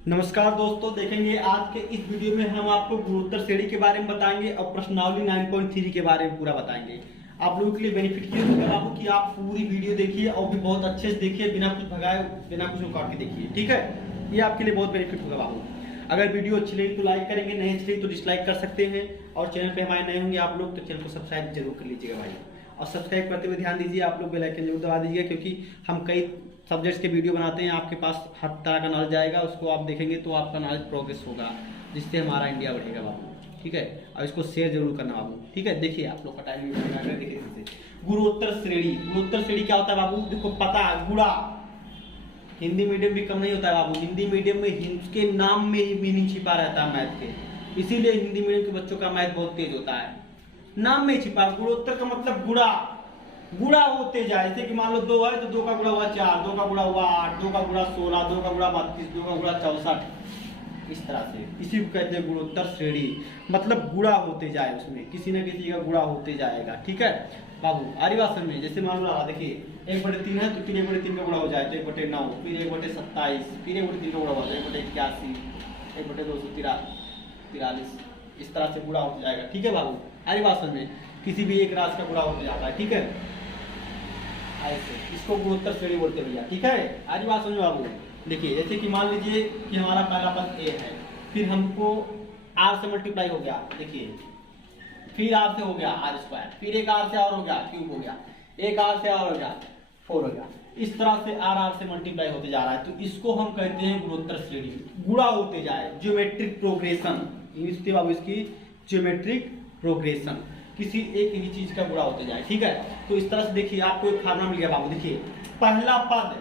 नमस्कार दोस्तों, देखेंगे आज के इस वीडियो में हम आपको गुणोत्तर श्रेणी के बारे में बताएंगे और प्रश्नावली 9.3 के बारे में पूरा बताएंगे। आप लोगों के लिए बेनिफिट ये होगा बाबू कि आप पूरी वीडियो देखिए और भी बहुत अच्छे से देखिए, बिना कुछ भगाए बिना कुछ रुकावट के देखिए। ठीक है, ये आपके लिए बहुत बेनिफिट होगा बाबू। अगर वीडियो अच्छी लगी तो लाइक करेंगे, नहीं अच्छी लगी तो डिसलाइक कर सकते हैं। और चैनल पे हमारे नए होंगे आप लोग तो चैनल को सब्सक्राइब जरूर कर लीजिएगा भाई। और सब्सक्राइब करते हुए ध्यान दीजिए आप लोग बेल आइकन जरूर दबा दीजिएगा, क्योंकि हम कई सब्जेक्ट्स के वीडियो बनाते हैं। आपके पास हर तरह का नॉलेज आएगा, उसको आप देखेंगे तो आपका नॉलेज प्रोग्रेस होगा, जिससे हमारा इंडिया बढ़ेगा बाबू। ठीक है, और इसको शेयर जरूर करना बाबू। ठीक है, देखिए आप लोग का टाइम देखिए। गुणोत्तर श्रेणी, गुणोत्तर श्रेणी क्या होता है बाबू? देखो पता है, गुणा हिंदी मीडियम भी कम नहीं होता है बाबू। हिंदी मीडियम में इसके नाम में ही मीनिंग छिपा रहता है मैथ के, इसीलिए हिंदी मीडियम के बच्चों का मैथ बहुत तेज होता है, नाम में छिपा। गुणोत्तर का मतलब गुणा, गुणा होते जाए। जैसे कि मान लो 2 है तो 2 का गुणा हुआ 4, 2 का गुणा हुआ 8, 2 का गुणा 16, 2 का गुणा 32, 2 का गुणा 64, इस तरह से। इसी को कहते हैं गुणोत्तर श्रेणी, मतलब गुणा होते जाए, उसमें किसी न किसी का गुणा होते जाएगा। ठीक है बाबू, आरिवासन में जैसे मान लो देखिए 1/3 है तो 1/3 का गुणा हो जाए तो 1/9, फिर 1/27, फिर 1/3 का गुणा हो जाए 1/81, 1/243, इस तरह से गुणा होता जाएगा। ठीक है बाबू, आरिवासन में किसी भी एक राशि का गुणा होता जाता है। ठीक है, ऐसे इसको गुणोत्तर श्रेणी बोलते हैं भैया। ठीक है, आरिवासन में बाबू देखिए, जैसे कि मान लीजिए कि हमारा पहला पद ए है, फिर हमको आर से मल्टीप्लाई हो गया, देखिए फिर आर से हो गया r², फिर एक आर से और हो गया क्यूब हो गया, एक आर से और हो गया 4 हो गया। इस तरह से आर से मल्टीप्लाई होते जा रहा है, तो इसको हम कहते हैं गुणोत्तर श्रेणी। गुणा होते जाए, ज्योमेट्रिक प्रोग्रेशन, बाबू इसकी ज्योमेट्रिक प्रोग्रेशन, किसी एक ही चीज का गुणा होते जाए। ठीक है, तो इस तरह से देखिए आपको एक फार्मूला मिल गया बाबू। देखिए पहला पद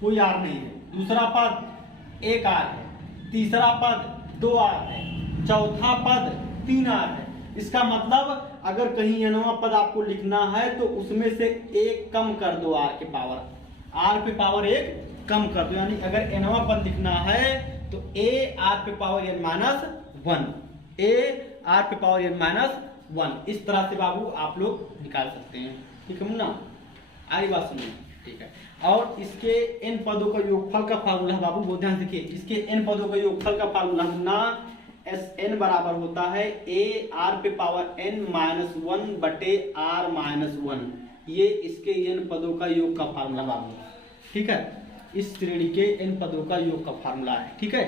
कोई आर नहीं है, दूसरा पद 1 आर है, तीसरा पद 2 आर है, चौथा पद 3 आर है। इसका मतलब अगर कहीं nवां पद आपको लिखना है तो उसमें से 1 कम कर दो, आर के पावर, आर पे पावर 1 कम कर दो। यानी अगर nवां पद लिखना है तो a आर पे पावर n -1, a आर पे पावर n -1, इस तरह से बाबू आप लोग निकाल सकते हैं। ठीक है मुन्ना, आई बात सुनिए। ठीक है, और इसके n पदों का योगफल का फार्मूला है बाबू, बहुत ध्यान से देखिए। इसके n पदों का योगफल का फार्मूला मुन्ना Sn बराबर होता है a r पे पावर n -1 बटे r -1। ये इसके n पदों का योग का फार्मूला बाबू। ठीक है, इस श्रेणी के n पदों का योग का फार्मूला है। ठीक है,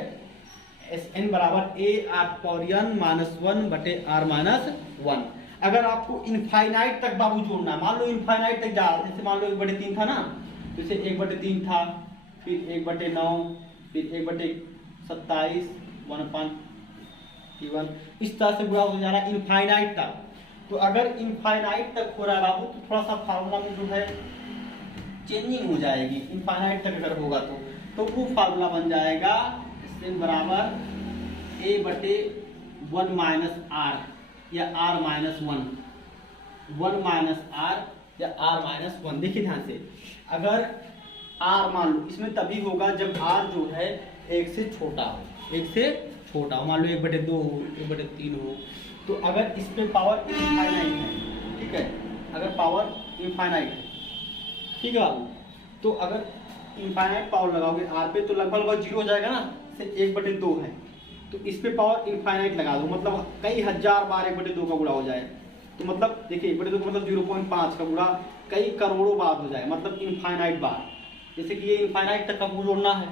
Sn बराबर a r पावर n -1 बटे r -1। अगर आपको इनफाइनाइट तक बाबू जोड़ना, मान लो इनफाइनाइट तक जा रहा है, जैसे मान लो 1/3 था ना, जैसे 1/3 था, फिर 1/9, फिर 1/27, 1/1, इस तरह से गुणा हो जा रहा है इनफाइनाइट तक। तो अगर इनफाइनाइट तक हो रहा है बाबू तो थोड़ा सा फार्मूला में जो है चेंजिंग हो जाएगी। इनफाइनाइट तक अगर होगा तो वो फार्मूला बन जाएगा Sn बराबर a/1 -r या r -1, 1 -r या r -1। देखिए ध्यान से, अगर r मान लो इसमें तभी होगा जब r जो है 1 से छोटा हो, 1 से छोटा हो, मान लो 1/2 हो, 1/3 हो। तो अगर इस पे पावर इनफाइनाइट है, ठीक है, अगर पावर इनफाइनाइट है, ठीक है बाबू, तो अगर इनफाइनाइट पावर लगाओगे r पे तो लगभग 0 हो जाएगा ना, जैसे 1/2 है तो इस पे पावर इनफाइनाइट लगा दो, मतलब कई हजार बार 1/2 का गुणा हो जाए। तो मतलब देखिए 1/2 का मतलब 0.5 का गुणा कई करोड़ों बार हो जाए, मतलब इनफाइनाइट बार। जैसे कि ये इनफाइनाइट तक का जोड़ना है,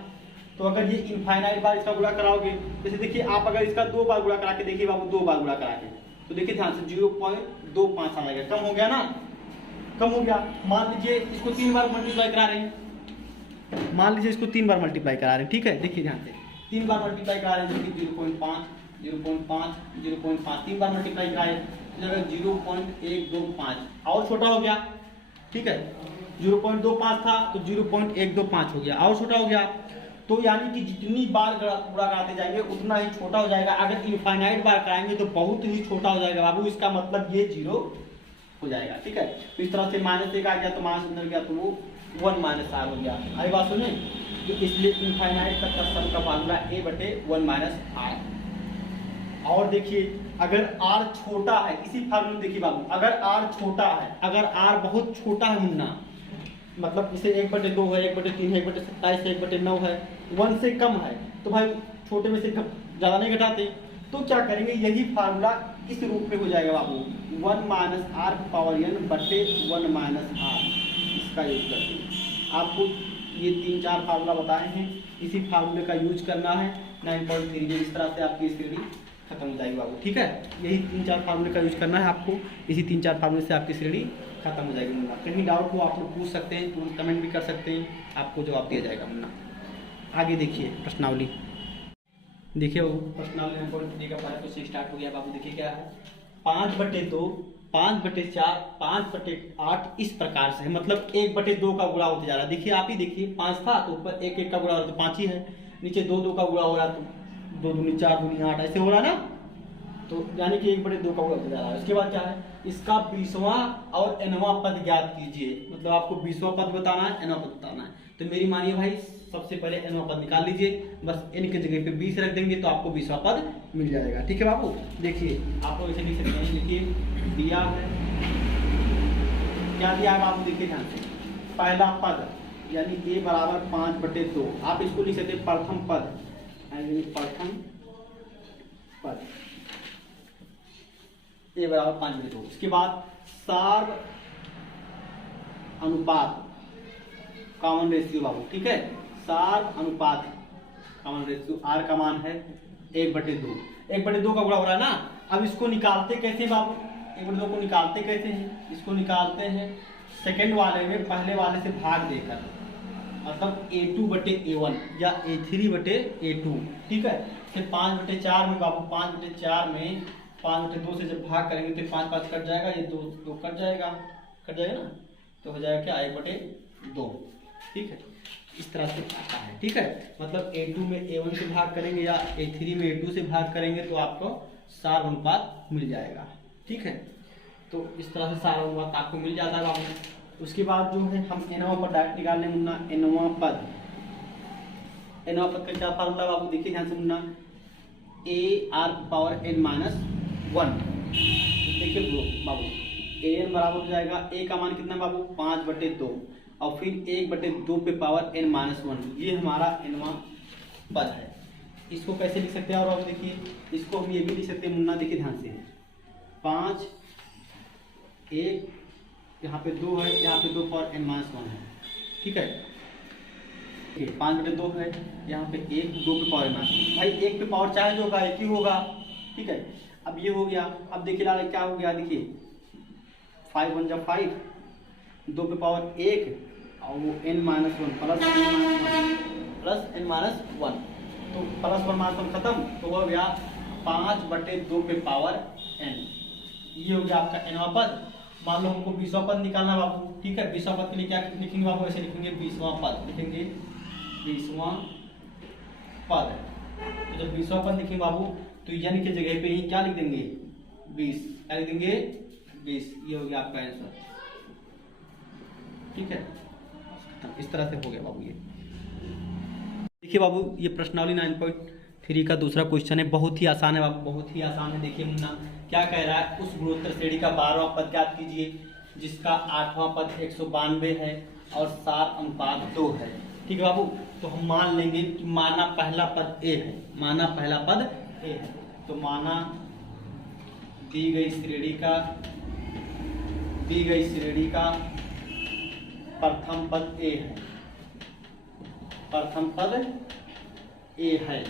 तो अगर ये इनफाइनाइट बार इसका गुणा कराओगे, जैसे देखिए आप अगर इसका 2 बार गुणा करा के देखिए बाबू, 2 बार गुणा करा के, तो देखिए ध्यान से 0.25 आ जाएगा, कम हो गया ना, कम हो गया। मान लीजिए इसको 3 बार मल्टीप्लाई करा रहे हैं, मान लीजिए इसको 3 बार मल्टीप्लाई करा रहे हैं। ठीक है, देखिए ध्यान से 3 बार मल्टीप्लाई करा रहे हैं, 0.5, 0.5, 0.5, 3 बार मल्टीप्लाई कराए 0.125, और छोटा हो गया। ठीक है, 0.25 था तो 0.125 हो गया, और छोटा हो गया। तो यानी कि जितनी बार गुणा कराते जाएंगे उतना ही छोटा हो जाएगा। अगर इनफाइनाइट बार कराएंगे तो बहुत ही छोटा हो जाएगा बाबू, इसका मतलब ये 0 हो जाएगा। ठीक है, तो इस तरह से -1 आ गया तो माइनस अंदर गया तो वो 1 -r हो गया। आई बात सुने, तो इसलिए इनफाइनाइट तक का सम का फार्मूला a/1 -r। और देखिए अगर r छोटा है, इसी फार्मूले देखिए बाबू, अगर r छोटा है, अगर r बहुत छोटा है मुन्ना, मतलब इसे 1/2 है, 1/3 है, 1/27 है, 1/9 है, 1 से कम है तो भाई छोटे में से ज़्यादा नहीं घटाते, तो क्या करेंगे, यही फार्मूला इस रूप में हो जाएगा बाबू, 1 माइनस आर पावर एन बटे 1 माइनस आर, इसका यूज करते हैं। आपको ये 3-4 फार्मूला बताए हैं, इसी फार्मूले का यूज करना है 9.3 में। इस तरह से आपकी श्रेणी खत्म हो जाएगी बाबू, ठीक है। यही 3-4 फार्मूले का यूज करना है आपको, इसी 3-4 फार्मूले से आपकी श्रेणी खत्म हो जाएगी मुन्ना। कहीं डाउट हो आप लोग पूछ सकते हैं, तुरंत कमेंट भी कर सकते हैं, आपको जवाब दिया जाएगा मुन्ना। आगे देखिए प्रश्नावली, देखिए बाबू प्रश्नावली नंबर 3 का पहला क्वेश्चन स्टार्ट हो गया बाबू। देखिए क्या है, 5/2, 5/4, 5/8 इस प्रकार से है, मतलब 1/2 का गुणा होते जा रहा है। देखिए आप ही देखिए, 5 था तो ऊपर 1 का गुणा हो रहा तो 5 ही है, नीचे 2 का गुणा हो रहा तो 2 दूनी 4 दूनी 8 ऐसे हो रहा ना, तो यानी कि 1/2 का गुणा होते जा रहा है। उसके बाद क्या है, इसका 20वां और nवां पद ज्ञात कीजिए, मतलब आपको 20वां पद बताना है, nवां पद बताना है। तो मेरी मानिए भाई, सबसे पहले nवां पद निकाल लीजिए, बस n की जगह पे 20 रख देंगे तो आपको 20वां पद मिल जाएगा, ठीक है बाबू। देखिए आप लोग इसे लिख सकते हैं, देखिए दिया है, क्या दिया है बाबू, देखिए ध्यान से, पहला पद यानी a बराबर 5/2, आप इसको लिख सकते हैं प्रथम पद, यानी प्रथम पद a बराबर 5/2। उसके बाद सार अनुपात कॉमन रेशियो बाबू, ठीक है, सार अनुपात कॉमन रेशियो, आर का मान है 1/2, 1/2 का गुणा हो रहा है ना। अब इसको निकालते कैसे बाबू, 1/2 को निकालते कैसे हैं, इसको निकालते हैं सेकंड वाले में पहले वाले से भाग देकर, मतलब a2/a1 या a3/a2, ठीक है। फिर 5/4 में बाबू, 5/4 में 5/2 से जब भाग करेंगे तो 5 कट जाएगा, ये 2 कट जाएगा ना, तो हो जाएगा क्या, 1/2, ठीक है। इस तरह से आता है, ठीक है, मतलब a2 में a1 से भाग करेंगे या a3 में a2 से भाग करेंगे तो आपको सार अनुपात मिल जाएगा, ठीक है। तो इस तरह से सार अनुपात आपको मिल जाता है बाबू। उसके बाद जो है हम nवां पद डायरेक्ट निकालने मुन्ना, nवां पद का क्या फार्मूला बाबू, देखिए ध्यान से मुन्ना, ar⁻n-1, देखिए बाबू an बराबर हो जाएगा, a का मान कितना बाबू, 5/2 और फिर 1/2 पे पावर n-1, ये हमारा nवां पद है। इसको कैसे लिख सकते हैं, और आप देखिए इसको हम ये भी लिख सकते हैं मुन्ना, देखिए ध्यान से, 5, 1 यहाँ पे 2 है, यहाँ पे 2 पावर n-1 है, ठीक है, 5/2 है, यहाँ पे 1, 2 पे पावर n-1, भाई 1 पे पावर चाहे जो होगा 1 ही होगा, ठीक है। अब ये हो गया, अब देखिए लाल क्या हो गया, देखिए 5 1 जा 5, 2 पे पावर 1 और वो n-1 प्लस n-1, तो प्लस 1 खत्म, तो हो गया 5/2 पे पावर n, ये हो गया आपका nवां पद। मान लो हमको 20वां पद निकालना बाबू, ठीक है, 20वां पद के लिए क्या लिखेंगे बाबू, ऐसे लिखेंगे 20वां पद, लिखेंगे 20वां पद। तो जब 20वां पद लिखेंगे बाबू तो n की जगह पे ही क्या लिख देंगे, 20, क्या लिख देंगे 20, ये हो गया आपका आंसर, ठीक है। इस तरह से हो गया बाबू। ये देखिए बाबू, ये प्रश्नावली 9.3 का दूसरा क्वेश्चन है, बहुत ही आसान है बाबू, बहुत ही आसान है। देखिए मुन्ना क्या कह रहा है, उस गुणोत्तर श्रेणी का 12वां पद ज्ञात कीजिए जिसका 8वां पद 192 है और सार अनुपात 2 है, ठीक है बाबू। तो हम मान लेंगे कि माना पहला पद a है, माना पहला पद a है, तो माना दी गई श्रेणी का प्रथम पद a है, प्रथम पद a है,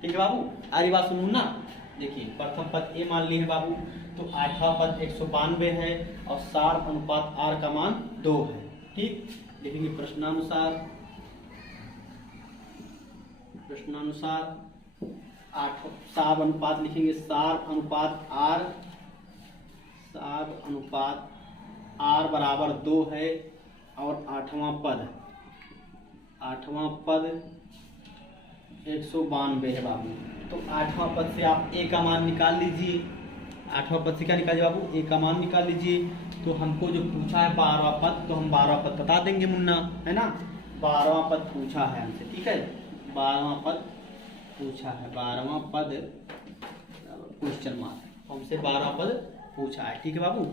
ठीक है बाबू। आरी बात सुनू ना, देखिए प्रथम पद a मान ली है बाबू, तो 8वां पद 192 है और सार अनुपात r का मान 2 है, ठीक। लिखेंगे प्रश्नानुसार 8 सार अनुपात लिखेंगे, सार अनुपात r बराबर 2 है और 8वां पद 192 है बाबू। तो 8वां पद से आप a का मान निकाल लीजिए, 8वां पद से क्या निकालिए बाबू, a का मान निकाल लीजिए। तो हमको जो पूछा है 12वां पद, तो हम 12वां पद बता देंगे मुन्ना, है ना, 12वां पद पूछा है हमसे, ठीक है, 12वां पद पूछा है, 12वां पद क्वेश्चन मार्क हमसे 12वां पद पूछा है, ठीक है बाबू।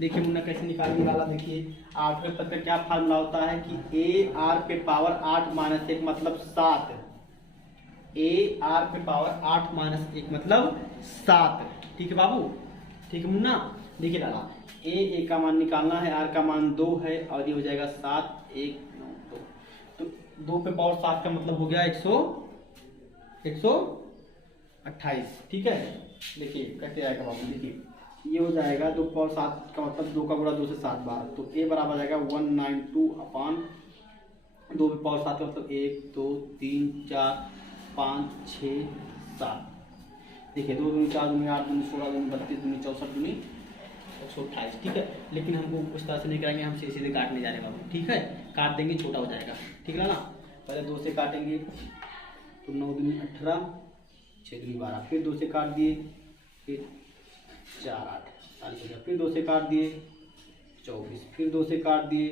देखिए मुन्ना कैसे निकालने वाला, देखिए 8वें पद का क्या फार्मूला होता है कि ए आर पे पावर 8 माइनस 1 मतलब 7। ए आर पे पावर 8 माइनस 1 मतलब 7। ठीक है बाबू, ठीक है मुन्ना। देखिए लाला, ए का मान निकालना है, आर का मान 2 है और ये हो जाएगा 7 1 9 2। तो 2 पे पावर 7 का मतलब हो गया 128। ठीक है, देखिए कैसे आएगा बाबू, देखिए ये हो जाएगा 2 पावर 7 का मतलब 2 का गुणा 2 से 7 बार, तो ए बराबर जाएगा 192 अपान 2 पे पावर 7 का मतलब 1 2 3 4 5 6 7। देखिए 2 दूनी 4 दूनी 8 दूनी 16 दूनी 32 दूनी 64 दूनी 128। ठीक है, लेकिन हमको उस तरह से नहीं करेंगे, हम सीधे काटने जा रहे हैं बाबू। ठीक है, काट देंगे छोटा हो जाएगा। ठीक है ना, पहले 2 से काटेंगे तो 9 दूनी 18 6 दूनी 12, फिर 2 से काट दिए, फिर 4 8 40 हो गया, फिर 2 से काट दिए 24, फिर 2 से काट दिए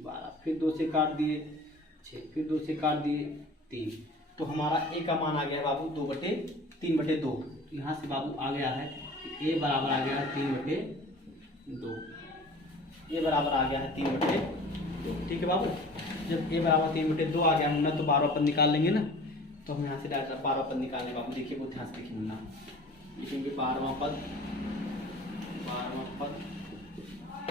12, फिर 2 से काट दिए 6, फिर 2 से काट दिए 3। तो हमारा ए का मान आ गया बाबू 2/3/2। तो यहाँ से बाबू आ गया है कि ए बराबर आ गया है 3/2। ए बराबर आ गया है 3/2। ठीक है बाबू, जब ए बराबर 3/2 आ गया मुन्ना तो 12 पद निकाल लेंगे ना। तो हम यहाँ से डायरेक्ट 12 पद निकालने बाबू। देखिए बहुत ध्यान से देखिए मुन्ना, लिखेंगे 12वां पद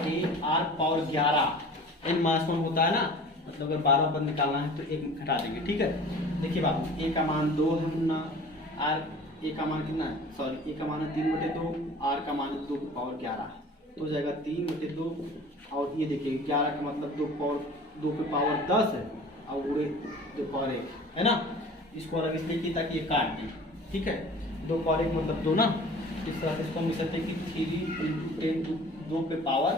ए आर पावर 11 n माइनस 1 होता है ना, मतलब अगर 12 पद निकालना है तो 1 घटा देंगे। ठीक है, देखिए बाबू ए का मान 2 है मुन्ना, आर ए का मान कितना है, सॉरी ए का मान है 3/2, आर का मान है 2 की पावर 11, तो हो जाएगा 3/2। और ये देखिए 11 का मतलब 2 पे पावर 10 है और उड़े 2 पावर 1 है ना। इसको अलग इसलिए की ताकि ये काट दी। ठीक है, 2 पावर 1 मतलब 2 ना, इस तरह से इसको हम लिख सकते हैं कि 3 × 10 2 पे पावर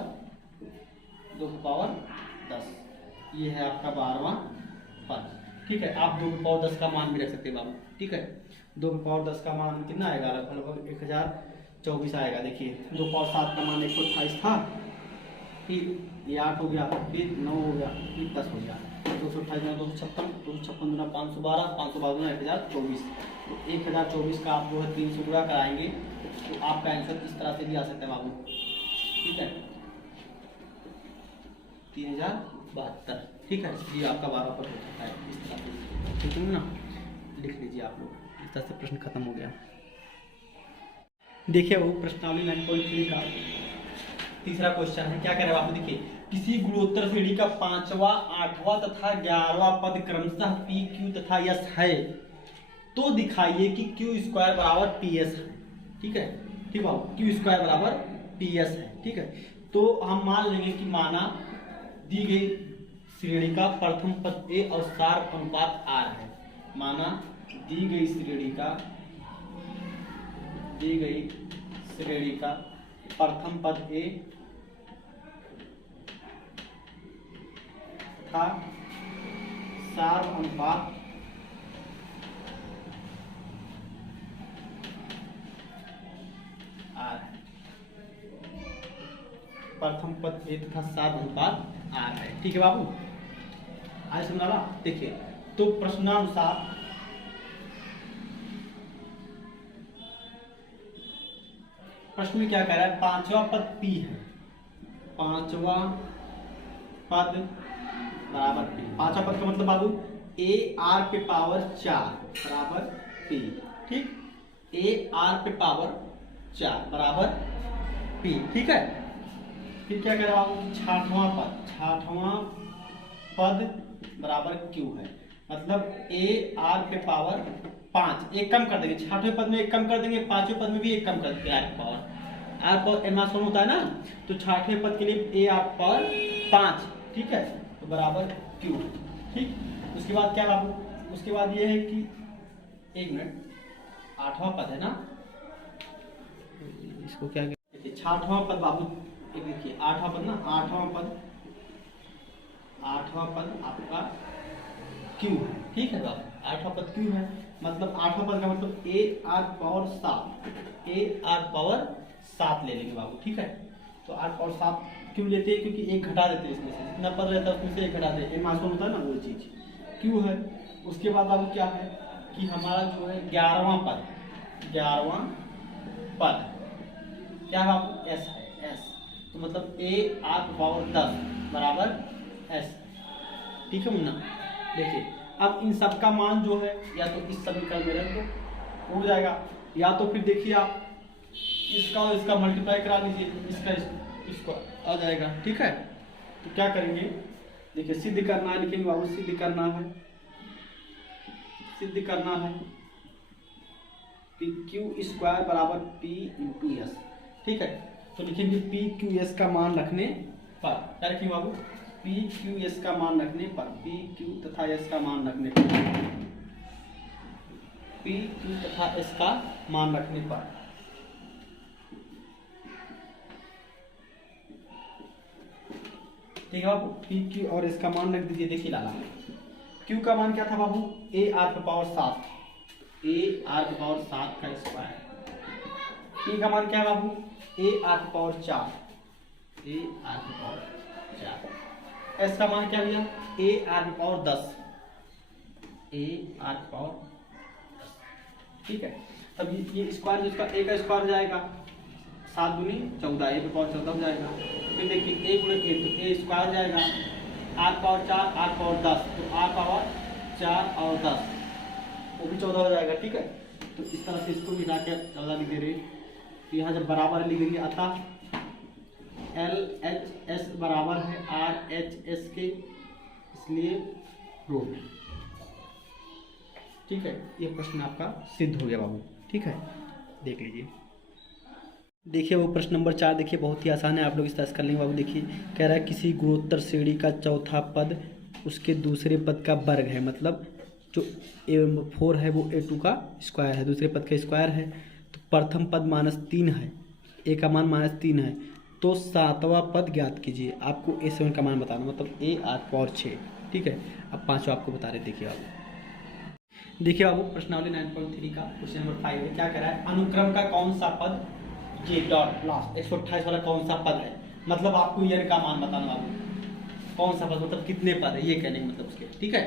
10। ये है आपका 12वां पद। ठीक है, आप 2 पे पावर 10 का मान भी रख सकते हैं बाबू। ठीक है, 2 पे पावर 10 का मान कितना आएगा, लगभग 1024 आएगा। देखिए 2 पावर 7 का मान 128 था, फिर ये 8 हो गया, फिर 9 हो गया, फिर 10 हो गया, 228 256 256 गुना 512 512 गुना 1024। तो 1024 का आप जो है 3 से गुणा कराएंगे तो आपका आंसर इस तरह से भी आ सकता है बाबू। ठीक है, 3072। ठीक है, ये आपका 12 पर हो सकता है इस तरह से। ठीक है ना, लिख लीजिए आप लोग, इस तरह से प्रश्न खत्म हो गया। देखिए वो प्रश्नावली 9.3 का तीसरा क्वेश्चन है, क्या कह रहे हैं बाबू। देखिए किसी गुणोत्तर श्रेणी का 5वां 8वां तथा 11वां पद क्रमशः पी क्यू तथा यस है, तो दिखाइए कि क्यू स्क्वायर बराबर पी एस है। ठीक है, ठीक बाबू, क्यू स्क्वायर बराबर पी एस है। ठीक है, तो हम मान लेंगे कि माना दी गई श्रेणी का प्रथम पद ए और सार अनुपात आर है। माना दी गई श्रेणी का प्रथम पद ए तथा सार अनुपात आर है। प्रथम पद ए तथा सार अनुपात आर है। ठीक है बाबू, आज समझा। देखिए तो प्रश्नानुसार प्रश्न में क्या कह रहा है, 5वां पद P है, 5वां पद बराबर P। 5वां पद का मतलब बाबू ए आर पे पावर 4 बराबर P। ठीक, ए आर पे पावर 4 बराबर P। ठीक है, फिर क्या कह रहा हूँ, 6वां पद बराबर Q है, मतलब ए आर पे पावर 5, एक कम कर देंगे, 6वें पद में एक कम कर देंगे, 5वें पद में भी एक कम कर देंगे, आर पावर एन माइनस 1 होता है ना, तो 6वें पद के लिए ए आर पावर 5। ठीक है, तो बराबर Q। ठीक, उसके बाद क्या बाबू, उसके बाद ये है कि 1 मिनट, 8वां पद है ना, इसको क्या कहते हैं, 6वां पद बाबू, एक देखिए 8वां पद ना, 8वां पद आपका Q है। ठीक है बाबू, 8वां पद Q है, मतलब 8वां पद का मतलब ए आर पावर 7 ले लेंगे बाबू। ठीक है, तो 8 पावर 7 क्यों लेते हैं, क्योंकि एक घटा देते हैं इसमें से, जितना पद रहता है उसमें से एक घटा देते हैं, मासूम होता है ना वो चीज Q है। उसके बाद बाबू क्या है कि हमारा जो है 11वां पद क्या है बाबू, S है, S। तो मतलब a आर पावर 10 बराबर s। ठीक है मुन्ना, देखिए अब इन सब का मान जो है या तो इस समीकरण में रख दो हो जाएगा, या तो फिर देखिए आप इसका और इसका मल्टीप्लाई करा लीजिए, इसका इसको आ जाएगा। ठीक है, तो क्या करेंगे, देखिए सिद्ध करना है, लिखेंगे बाबू सिद्ध करना है, सिद्ध करना है कि क्यू स्क्वायर बराबर पी इंटू एस। ठीक है, तो लिखेंगे पी क्यू एस का मान रखने पर, क्या रखेंगे बाबू, पी क्यू एस का मान रखने पर, पी क्यू तथा एस का मान रखने पर, पी क्यू तथा एस का मान रखने पर ठीक है बाबू, पी क्यू और एस का मान रख दीजिए। देखिए लाला, क्यू का मान क्या था बाबू, ए आर की पावर 7, ए आर की पावर 7 का स्क्वायर। पी का मान क्या है बाबू, ए आर की पावर 4, ए आर की पावर 4। एस का मान क्या भैया, ए आर की पावर 10, ए आर की पावर 10। ठीक है, तब ये स्क्वायर जिसका ए का स्क्वायर हो जाएगा 7 दूनी 14, ए की पावर 14 हो जाएगा। फिर देखिए ए गुणे ए, तो ए स्क्वायर हो जाएगा, आर पावर 4 आर पावर 10, तो आर पावर 4 और 10 वो भी 14 हो जाएगा। ठीक है, तो इस तरह से इसको मिला के 14 लिख दे रहे, तो यहाँ जब बराबर लिख देंगे, अतः एल एच एस बराबर है आर एच एस के, इसलिए रूट। ठीक है, ये प्रश्न आपका सिद्ध हो गया बाबू। ठीक है, देख लीजिए, देखिए वो प्रश्न नंबर 4 देखिए बहुत ही आसान है, आप लोग इस तरह से कर लेंगे बाबू। देखिए कह रहा है किसी गुणोत्तर श्रेणी का चौथा पद उसके दूसरे पद का वर्ग है, मतलब जो A4 है वो A2 का स्क्वायर है, दूसरे पद का स्क्वायर है। तो प्रथम पद -3 है, A का मान -3 है, तो सातवां पद ज्ञात कीजिए। आपको A7 का मान बताना, मतलब A आर पावर 6। ठीक है, अब पाँचवा आपको बता रहे, देखिए बाबू। देखिए बाबू प्रश्नावली 9.3 का क्वेश्चन नंबर 5 है, क्या कह रहा है, अनुक्रम का कौन सा पद ये डॉट लास्ट 128 वाला कौन सा पद है, मतलब आपको n का मान बताना बाबू, कौन सा पद मतलब कितने पद है ये कहने मतलब उसके। ठीक है,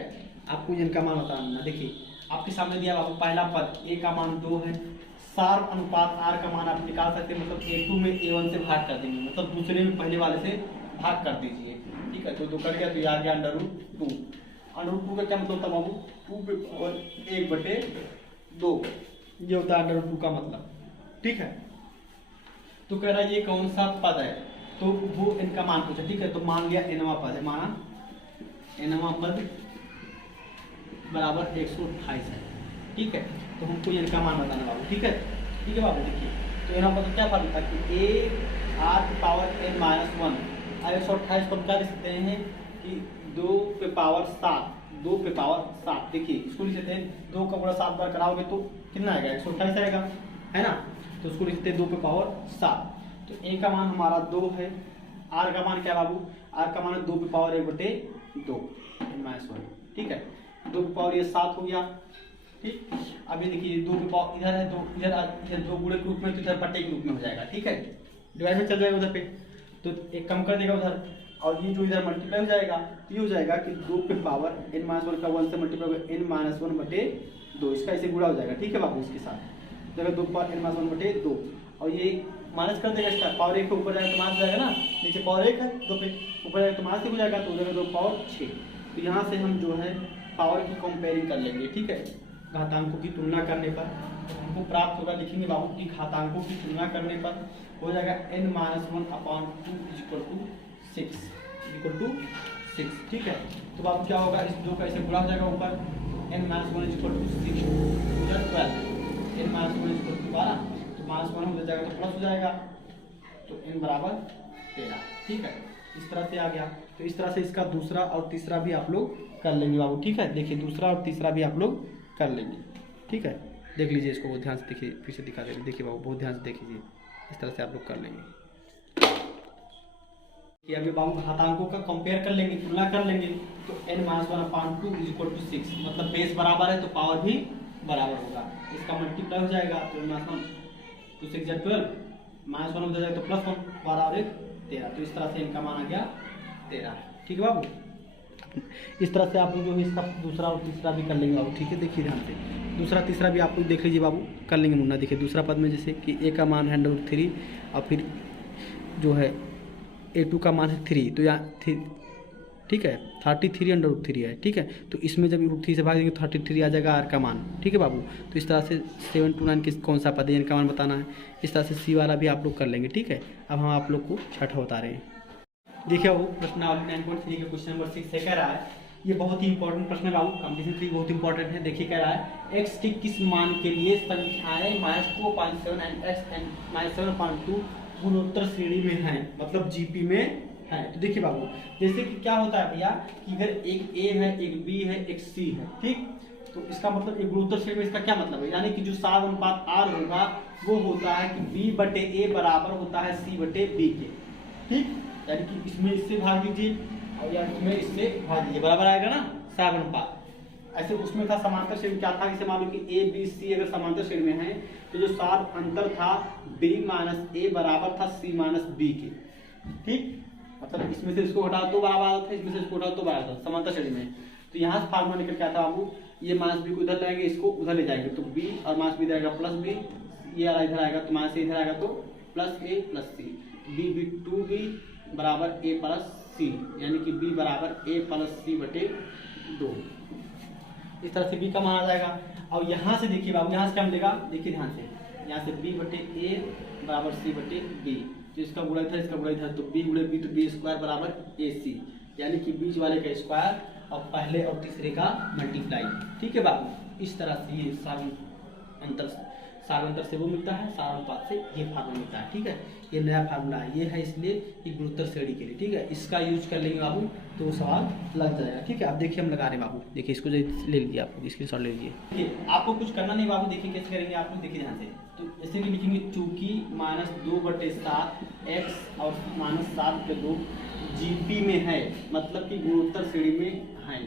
आपको n का मान बताना। देखिए आपके सामने दिया बाबू पहला पद a का मान 2 है, सार अनुपात r का मान आप निकाल सकते हैं, मतलब a2 में a1 से भाग कर देंगे, मतलब दूसरे में पहले वाले से भाग कर दीजिए। ठीक है, तो 2 कट गया तो ये आ गया √2। √2 का क्या मतलब होता है बाबू, 2 पे पावर 1/2, ये होता है √2 का मतलब। ठीक है, तो कह रहा है ये कौन सा पद है, तो वो इनका मान पूछा। ठीक है, तो मान लिया nवां पद है, माना nवां पद बराबर 128 है। ठीक है, तो हमको इनका मान बताना बाबू। ठीक है, ठीक है बाबू। देखिए तो nवां पद क्या फॉर्मूला था कि a आर की पावर n-1, 128 को हम क्या लिख सकते हैं कि 2 पे पावर 7, 2 पे पावर 7। देखिए इसको लिख सकते हैं 2 का गुणा 7 बार कराओगे तो कितना आएगा, 128 आएगा, है ना। तो उसको लिखते हैं 2 पे पावर 7। तो a का मान हमारा 2 है, r का मान क्या बाबू, r का मान है 2 पे पावर 1/2 n-1। ठीक है, 2 पे पावर ये 7 हो गया। ठीक, अभी देखिए 2 पे पावर इधर है, 2 इधर 2 गुणे के रूप में, तो इधर बटे के रूप में हो जाएगा। ठीक है, डिवाइड में चल जाएगा उधर पे, तो एक कम कर देगा उधर, और ये जो इधर मल्टीप्लाई हो जाएगा तो ये हो जाएगा कि 2 पे पावर n-1 का 1 से मल्टीप्लाई होगा n-1/2, इसका ऐसे गुणा हो जाएगा। ठीक है बाबू, इसके साथ जगह 2 पावर n-1/2, और ये माइनस कर देगा, इसका पावर 1 के ऊपर जाएगा तो माइनस जाएगा ना, नीचे पावर 1 है 2 पे ऊपर जाएगा तो माइनस हो जाएगा, तो जगह 2 पावर 6। तो यहाँ से हम जो है पावर की कंपेयरिंग कर लेंगे। ठीक है, घातांकों की तुलना करने पर हमको प्राप्त होगा, लिखेंगे बाबू की घातांकों की तुलना करने पर हो जाएगा n-1/2 = 6। ठीक है, तो बाबू क्या होगा, इस 2 का ऐसे गुणा हो जाएगा ऊपर, n-1 = 6 उधर 12, n-1 = 12, तो -1 उधर जाएगा तो प्लस हो जाएगा, तो n बराबर 13। ठीक है, इस तरह से आ गया। तो इस तरह से इसका दूसरा और तीसरा भी आप लोग कर लेंगे बाबू। ठीक है, देखिए दूसरा और तीसरा भी आप लोग कर लेंगे। ठीक है, देख लीजिए इसको बहुत ध्यान से, देखिए फिर से दिखा देंगे, देखिए बाबू बहुत ध्यान से देख लीजिए, इस तरह से आप लोग कर लेंगे। कि अभी बाबू घातांकों का कंपेयर कर लेंगे, तुलना कर लेंगे, तो n-1/2 = 6, मतलब बेस बराबर है तो पावर भी बराबर होगा, इसका मल्टीप्लाई हो जाएगा, तो n-1 2 6 12, -1 हो जाएगा तो +1, 12 और 1 13। तो इस तरह से इनका मान आ गया 13। ठीक है बाबू, इस तरह से आप लोग जो है इसका दूसरा और तीसरा भी कर लेंगे बाबू। ठीक है, देखिए ध्यान से दूसरा तीसरा भी आप लोग देख लीजिए बाबू, कर लेंगे मुन्ना। देखिए दूसरा पद में जैसे कि a का मान है √3, और फिर जो है A2 का मान है 3, तो यहाँ ठीक है 33/√3 है, ठीक है। तो इसमें जब √3 से भाग देंगे तो 33 आ जाएगा R का मान, ठीक है बाबू। तो इस तरह से 7 to 9 किस कौन सा पद है इनका मान बताना है। इस तरह से C वाला भी आप लोग कर लेंगे, ठीक है। अब हम आप लोग को छठा बता रहे हैं। देखिए वो प्रश्नावली 9.3 के क्वेश्चन नंबर 6 है, कह रहा है ये बहुत ही इंपॉर्टेंट प्रश्न है बाबू, कंपटीशन के लिए बहुत इंपॉर्टेंट है। देखिए कह रहा है x के किस मान के लिए संख्याएं -2.7 एंड x एंड -7.2 गुणोत्तर श्रेणी में है, मतलब जीपी में है। तो देखिए बाबू जैसे कि क्या होता है भैया कि अगर एक a है, एक b है, एक c है, ठीक। तो इसका मतलब एक गुणोत्तर श्रेणी में इसका क्या मतलब है, यानी कि जो सार अनुपात r होगा वो होता है कि b/a बराबर होता है c/b के, ठीक। यानी कि इसमें इससे भाग दीजिए और या इसमें इससे भाग दीजिए, बराबर आएगा ना सार अनुपात। ऐसे उसमें था समांतर श्रेणी, क्या था, जैसे मान लो कि a b c अगर समांतर श्रेणी में है तो जो सार अंतर था b - a बराबर था c - b के, ठीक। मतलब इसमें से इसको हटाओ तो बराबर आता था, इसमें से इसको हटाओ तो बराबर आता था समांतर श्रेणी में। तो यहाँ से फार्मूला निकल के आता बाबू, ये -b को इधर लाएंगे, इसको उधर ले जाएंगे, तो b और -b इधर आएगा +b, ये वाला इधर आएगा तो -a इधर आएगा तो +a + c, b 2b बराबर a + c, यानी कि b बराबर a + c/2। इस तरह से b का मान आ जाएगा। और यहाँ से देखिए बाबू, यहाँ से क्या मिलेगा, देखिए ध्यान से, यहाँ से b/a बराबर c/b, तो इसका गुणा था, इसका गुणा था, तो b × b, तो b² बराबर ac, यानी कि बीच वाले का स्क्वायर और पहले और तीसरे का मल्टीप्लाई, ठीक है बाबू। इस तरह से ये सार अंतर से वो मिलता है, सार अनुपात से ये फार्मूला मिलता है, ठीक है। ये नया फार्मूला है, ये है इसलिए ये गुणोत्तर श्रेणी के लिए, ठीक है। इसका यूज कर लेंगे बाबू तो वो सवाल लग जाएगा, ठीक है। अब देखिए हम लगा रहे हैं बाबू, देखिए इसको ले लीजिए, आप लोग स्क्रीनशॉट ले लीजिए। देखिए आपको कुछ करना नहीं बाबू, देखिए कैसे करेंगे आप लोग, देखिए ध्यान से। तो ऐसे भी लिखेंगे चूंकि -2/7 x और -7/2 जीपी में है, मतलब कि गुणोत्तर श्रेणी में है,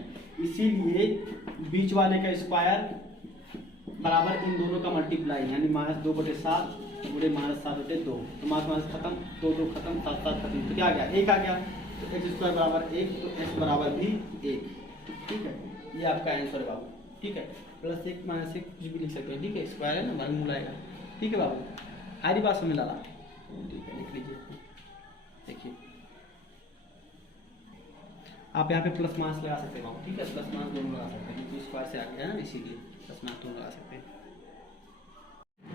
इसीलिए बीच वाले का स्क्वायर बराबर इन दोनों का मल्टीप्लाई, यानी -2/7 गुणे -7/2, तो मास खत्म, 2 खत्म, 7 खत्म, तो क्या आ गया, 1 आ गया। तो x² बराबर 1, तो s बराबर भी 1, ठीक है। ये आपका आंसर है बाबू, ठीक है। +1 -1 कुछ भी लिख सकते हैं, ठीक है, स्क्वायर है ना, वर्गमूल आएगा, ठीक है बाबू। आरी बात समझ ला, ठीक है, लिख लीजिए। देखिए आप यहाँ पे प्लस मार्क्स लगा सकते हैं बाबू, ठीक है, प्लस मार्क्स दोनों लगा सकते हैं, क्योंकि स्क्वायर से आ गया है ना, इसीलिए प्लस मार्क्स दोनों लगा सकते हैं।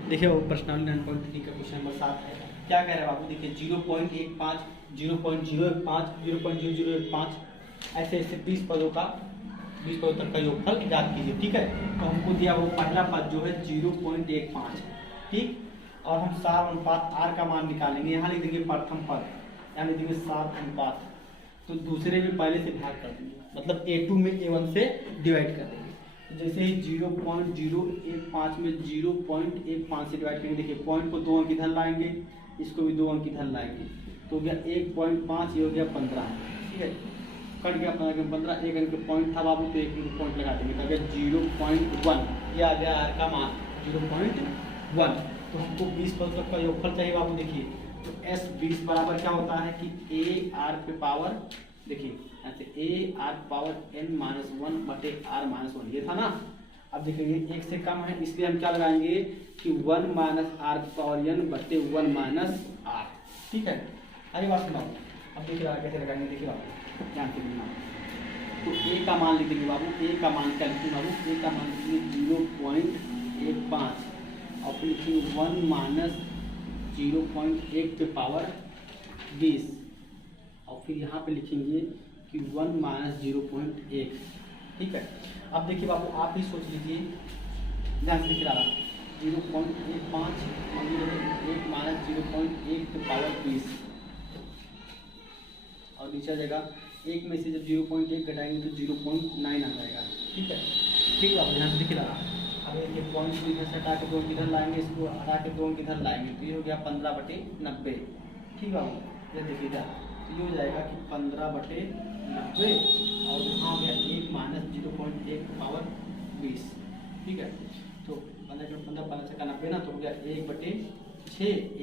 देखिए वो प्रश्नावली 9.3 का क्वेश्चन नंबर 7 है, क्या कह रहे हैं बाबू, देखिए 0.15 0.015 0.0015 ऐसे ऐसे 20 पदों तक का योगफल ज्ञात कीजिए, ठीक है। तो हमको दिया वो पहला पद जो है 0.15, ठीक। और हम सार अनुपात r का मान निकालेंगे, यहाँ लिख देंगे प्रथम पद, यहाँ लिख देंगे सार अनुपात, तो दूसरे में पहले से भाग कर देंगे, मतलब a2 में a1 से डिवाइड कर देंगे। जैसे ही 0.015 में 0.15 से डिवाइड करेंगे, देखिए पॉइंट को 2 अंक इधर लाएंगे, इसको भी 2 अंक इधर लाएंगे, तो हो गया 1.5, ये हो गया 15, ठीक है। कट गया 15, एक अंक पॉइंट था बाबू, तो एक पॉइंट लगा देंगे, तो अगर 0.1 ये आ गया r का मान 0.1। तो हमको 20 पद तक का योगफल चाहिए बाबू, देखिए तो s 20 बराबर क्या होता है कि a r पे पावर, देखिए ऐसे a r power n - 1/r - 1, ये था ना। अब देखिए 1 से कम है, इसलिए हम क्या लगाएंगे कि 1 - r पावर n/1 - r, ठीक है। अरे बात सुनाओ, अब देखिए कैसे लगाएंगे, देखिए बाबू ध्यान से लिखना। तो a का मान लिख देंगे बाबू, a का मान क्या लिखेंगे बाबू, a का मान लिखेंगे 0.15 और फिर लिखेंगे 1 - 0.1 पे पावर 20, और फिर यहाँ पे लिखेंगे कि 1 - 0.1, ठीक है। अब देखिए बाबू आप ही सोच लीजिए, ध्यान से लिख रहा 0.15 1 - 0.1 पे पावर 20, और नीचे जगह 1 में से जब 0.1 घटाएंगे तो 0.9 आ जाएगा, ठीक है। ठीक है बाबू ध्यान से लिख रहा। अब ये पॉइंट को इधर से हटा के 2 किधर लाएंगे, इसको हटा के 2 किधर लाएंगे, तो ये हो गया 15/90, ठीक बाबू। ये देखिएगा तो ये हो जाएगा कि 15/90, और यहाँ हो गया 1 - 0.1 पावर 20, ठीक है। तो 15 का 90 ना, तो हो गया 1/6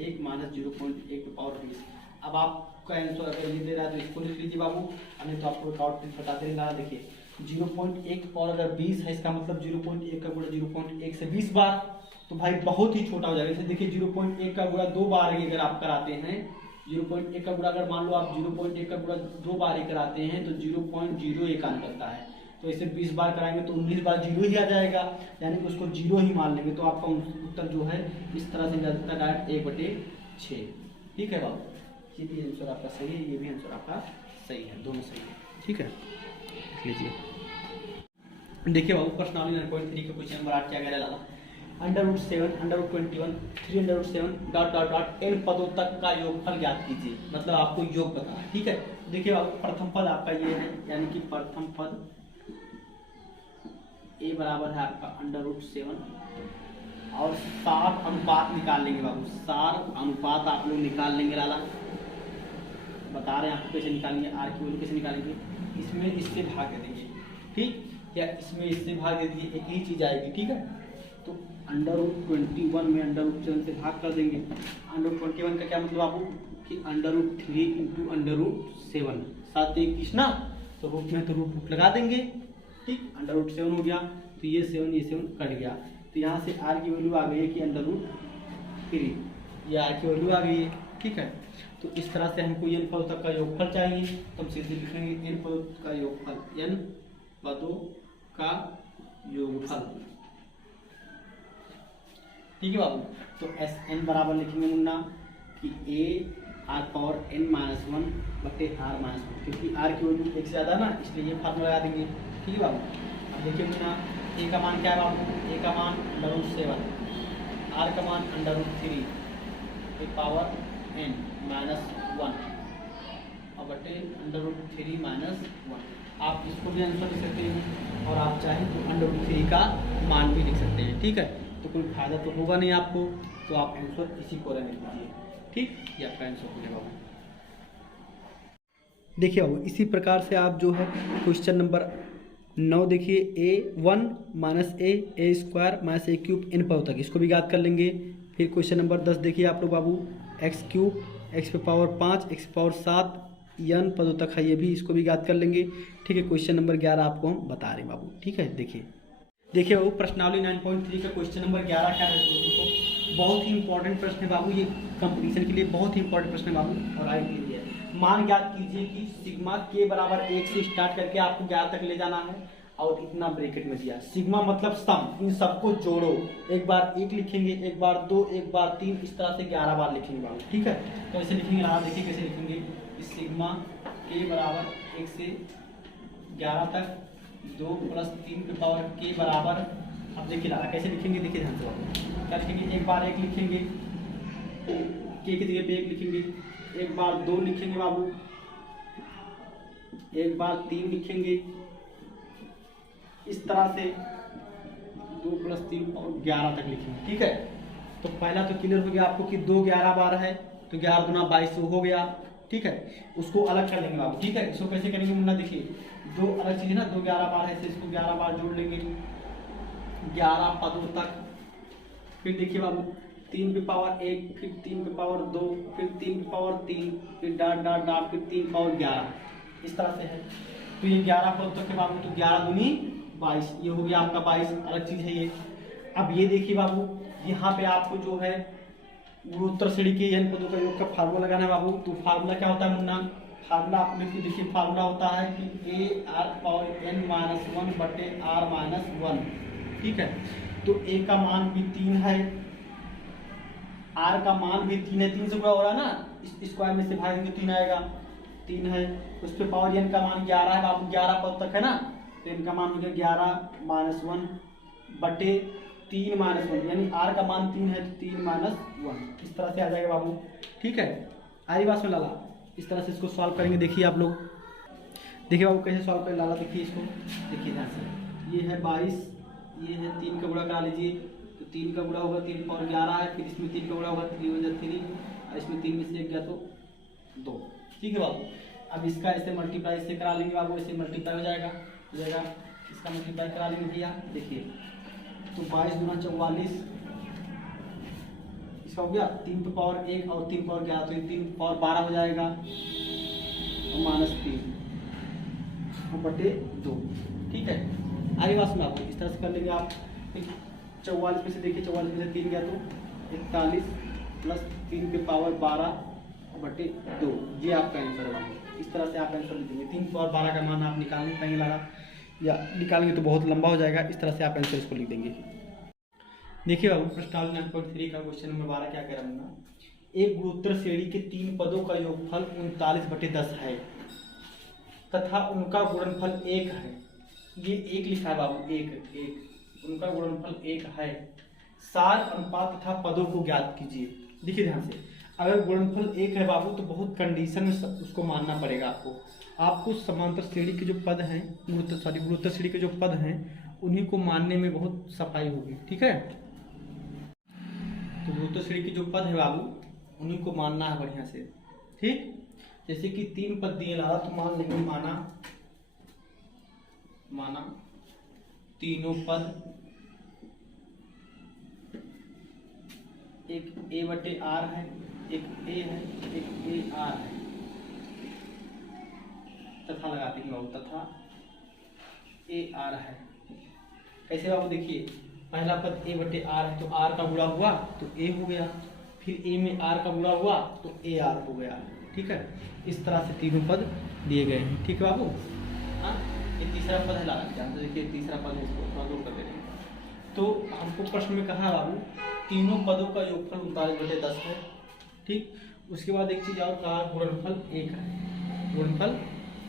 1 - 0.1 पावर 20। अब आपका आंसर अगर ये दे रहा है तो इसको लिख लीजिए बाबू, नहीं तो आपको आउट बताते रहा। देखिए 0.1 और अगर 20 है, इसका मतलब 0.1 का गुणा 0.1 से 20 बार, तो भाई बहुत ही छोटा हो जाएगा। जैसे देखिए 0.1 का गुणा 2 बार ही अगर आप कराते हैं 0.1 का गुणा अगर मान लो आप 0.1 का गुणा 2 बार ही कराते हैं तो 0.01 आने लगता है। तो इसे 20 बार कराएंगे तो 19 बार 0 ही आ जाएगा, यानी कि उसको 0 ही मान लेंगे। तो आपका उत्तर जो है इस तरह से जाता है डायरेक्ट 1/6। ठीक है बाबू, ये भी आंसर आपका सही है, ये भी आंसर आपका सही है, दोनों सही है। ठीक है, लिख लीजिए। देखिए बाबू प्रश्नावली 9.3 का क्वेश्चन नंबर 8 क्या कह रहा है, √7 √21 3/7 ... n पदों तक का योगफल ज्ञात कीजिए। मतलब आपको योग बताना है। ठीक है, देखिए बाबू प्रथम पद आपका ये है, यानी कि प्रथम पद a बराबर है आपका √7 और सार अनुपात निकाल लेंगे बाबू। सार अनुपात आप लोग निकाल लेंगे लाला, बता रहे हैं आपको कैसे निकालेंगे। आर की वैल्यू कैसे निकालेंगे, इसमें इससे भाग दे देंगे। ठीक, या इसमें इससे भाग दे दीजिए, एक ही चीज आएगी। ठीक है, तो √21 में √7 से भाग कर देंगे। √21 का क्या मतलब आपको कि √3 × √7 7 1 20 ना, तो रूट में तो रूट लगा देंगे। ठीक, √7 हो गया, तो ये 7 कट गया। तो यहाँ से आर की वैल्यू आ गई है कि √3, ये आर की वैल्यू आ गई है। ठीक है, तो इस तरह से हमको n पदों तक का योगफल चाहिए, तो हम सीधे लिखेंगे n पदों का योगफल, n पदों का योगफल। ठीक है बाबू, तो Sn बराबर लिखेंगे मुन्ना कि a r⁻n−1/r−1, क्योंकि r की वैल्यू 1 से ज़्यादा ना, इसलिए ये फार्मूला लगा देंगे। ठीक है बाबू, अब देखिए मुन्ना a का मान क्या है बाबू, a का मान √7, r का मान √3 n -1 और बटे √3 -1। आप इसको भी आंसर लिख सकते हैं और आप चाहें तो √3 का मान भी लिख सकते हैं। ठीक है, तो कोई फायदा तो होगा नहीं आपको, तो आप आंसर इसी को रहने दीजिए। ठीक, ये आपका आंसर हो जाएगा। देखिए बाबू इसी प्रकार से आप जो है क्वेश्चन नंबर 9 देखिए, a1 - a² - a³ n पदों तक, इसको भी याद कर लेंगे। फिर क्वेश्चन नंबर 10 देखिए आप लोग बाबू, x³ x⁵ x⁴ n पदों तक है, ये भी, इसको भी याद कर लेंगे। ठीक है, क्वेश्चन नंबर 11 आपको हम बता रहे हैं बाबू। ठीक है, देखिए बाबू प्रश्नावली 9.3 का क्वेश्चन नंबर 11 क्या है दोस्तों, बहुत ही इंपॉर्टेंट प्रश्न है बाबू, ये कंपटीशन के लिए बहुत ही इंपॉर्टेंट प्रश्न है बाबू। और आई के लिए मान ज्ञात कीजिए कि सिग्मा k बराबर 1 से स्टार्ट करके आपको 11 तक ले जाना है, और इतना ब्रैकेट में दिया। सिग्मा मतलब सम, इन सबको जोड़ो। एक बार 1 लिखेंगे, एक बार 2, एक बार 3, इस तरह से 11 बार लिखेंगे बाबू। ठीक है, तो ऐसे लिखेंगे, आप देखिए कैसे लिखेंगे, सिग्मा k बराबर 1 से 11 तक 2 + 3 के पावर k बराबर, अब देखिए लाला कैसे लिखेंगे, देखिए ध्यान से बाबू क्या लिखेंगे। एक बार 1 लिखेंगे, k की जगह पे 1 लिखेंगे, एक बार 2 लिखेंगे बाबू, एक बार 3 लिखेंगे, इस तरह से 2 + 3 और 11 तक लिखेंगे। ठीक है, तो पहला तो क्लियर हो गया आपको कि 2 11 बार है, तो 11 × 22 हो गया। ठीक है, उसको अलग कर लेंगे बाबू। ठीक है, इसको कैसे करेंगे मुन्ना, देखिए 2 अलग चीज़ है ना, 2 11 बार है, इसको 11 बार जोड़ लेंगे 11 पदों तक। फिर देखिए बाबू 3 की पावर 1, फिर 3 की पावर 2, फिर 3 की पावर 3, फिर डॉट डॉट डॉट, फिर 3 की पावर 11, इस तरह से है। तो ये 11 पदों तक के बाबू, तो 11 दूनी 22, ये हो गया आपका 22, अलग चीज़ है ये। अब ये देखिए बाबू, यहाँ पे आपको जो है गुणोत्तर श्रेणी के n पदों का योग का फार्मूला लगाना है बाबू। तो फार्मूला क्या होता है मुन्ना, फार्मूला आप लोग देखिए, फार्मूला होता है कि a r⁻n−1/r−1। ठीक है, तो a का मान भी 3 है, r का मान भी 3 है, 3 से गुणा हो रहा है ना, इस स्क्वायर में से भागेंगे 3 आएगा, 3 है। उस पर पावर n का मान 11 है बाबू, 11 पद तक है ना, तो n का मान हो गया 11-1/3 -1, यानी r का मान 3 है तो 3 - 1, इस तरह से आ जाएगा बाबू। ठीक है, आरी बात में लाला, इस तरह से इसको सॉल्व करेंगे। देखिए आप लोग, देखिए बाबू कैसे सॉल्व करें लाला, देखिए इसको, देखिए ध्यान से, ये है 22, ये है 3 का गुणा करा लीजिए, तो 3 का गुणा होगा 3 पावर 11 है, फिर इसमें 3 का गुणा होगा 3 × 3, और इसमें 3 में से 1 गया तो 2। ठीक है बाबू, अब इसका ऐसे मल्टीप्लाई इससे करा लेंगे बाबू, ऐसे मल्टीप्लाई हो जाएगा, इसका मल्टीप्लाई करा लेंगे भैया। देखिए तो 22 × 44, इसका हो गया 3 की पावर 1 और 3 पावर 11, तो 3 पावर 12 हो जाएगा, और -3 बटे 2। ठीक है, आगे बात सुना आपको, इस तरह से कर लेंगे आप। 44 में से देखिए, 44 में से 3 गया तो 41 + 3 की पावर 12 बटे 2, ये आपका आंसर है बाबू। इस तरह से आप आंसर लिख देंगे। 300 और 12 का मान आप निकाल नहीं पाएंगे लाला, या निकालेंगे तो बहुत लंबा हो जाएगा। इस तरह से आप आंसर इसको लिख देंगे। देखिए बाबू, प्रश्नावली 9.3 का क्वेश्चन नंबर 12 क्या कह रहा हूँ, एक गुणोत्तर श्रेणी के 3 पदों का योगफल 39/10 है तथा उनका गुणनफल 1 है। ये 1 लिखा है बाबू, 1 उनका गुणनफल 1 है। सार अनुपात तथा पदों को ज्ञात कीजिए। देखिए ध्यान से, अगर गुणनफल 1 है बाबू तो बहुत कंडीशन में उसको मानना पड़ेगा आपको समांतर श्रेणी के जो पद हैं, गुणोत्तर श्रेणी के जो पद हैं उन्हीं को मानने में बहुत सफाई होगी। ठीक है, तो गुणोत्तर श्रेणी के जो पद है बाबू उन्हीं को मानना है बढ़िया से। ठीक, जैसे कि 3 पद दिए लाला तो मान लेंगे माना तीनों पद एक a/r है, एक a है, एक a/r है, तथा लगाते हैं बाबू, तथा a/r है। कैसे बाबू, देखिए पहला पद a/r है तो r का गुणा हुआ तो a हो गया, फिर a में r का गुणा हुआ तो a/r हो गया। ठीक है, इस तरह से तीनों पद दिए गए हैं। ठीक है बाबू, हाँ, ये तीसरा पद है लाला, ध्यान से देखिए तीसरा पद है, इसको थोड़ा दूर कर देंगे। तो हमको प्रश्न में कहा बाबू तीनों पदों का योगफल 39/10 है। ठीक, उसके बाद एक चीज और कहा, गुणनफल 1 है, गुणनफल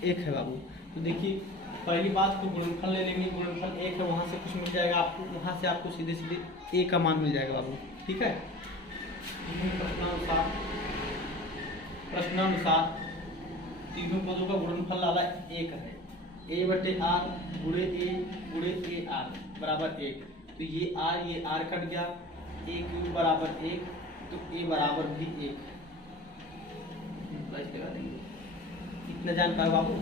1 है बाबू। तो देखिए पहली बात तो गुणनफल ले लेंगे, गुणनफल 1 है, वहाँ से कुछ मिल जाएगा आपको, वहाँ से आपको सीधे सीधे a का मान मिल जाएगा बाबू। ठीक है, प्रश्नानुसार तीनों पदों का गुणनफल लाला 1 है, a/r गुणे a गुणे a/r बराबर 1। तो ये r कट गया, a³ बराबर 1 तो a बराबर भी 1 लगा देंगे। इतना जान पाए बाबू,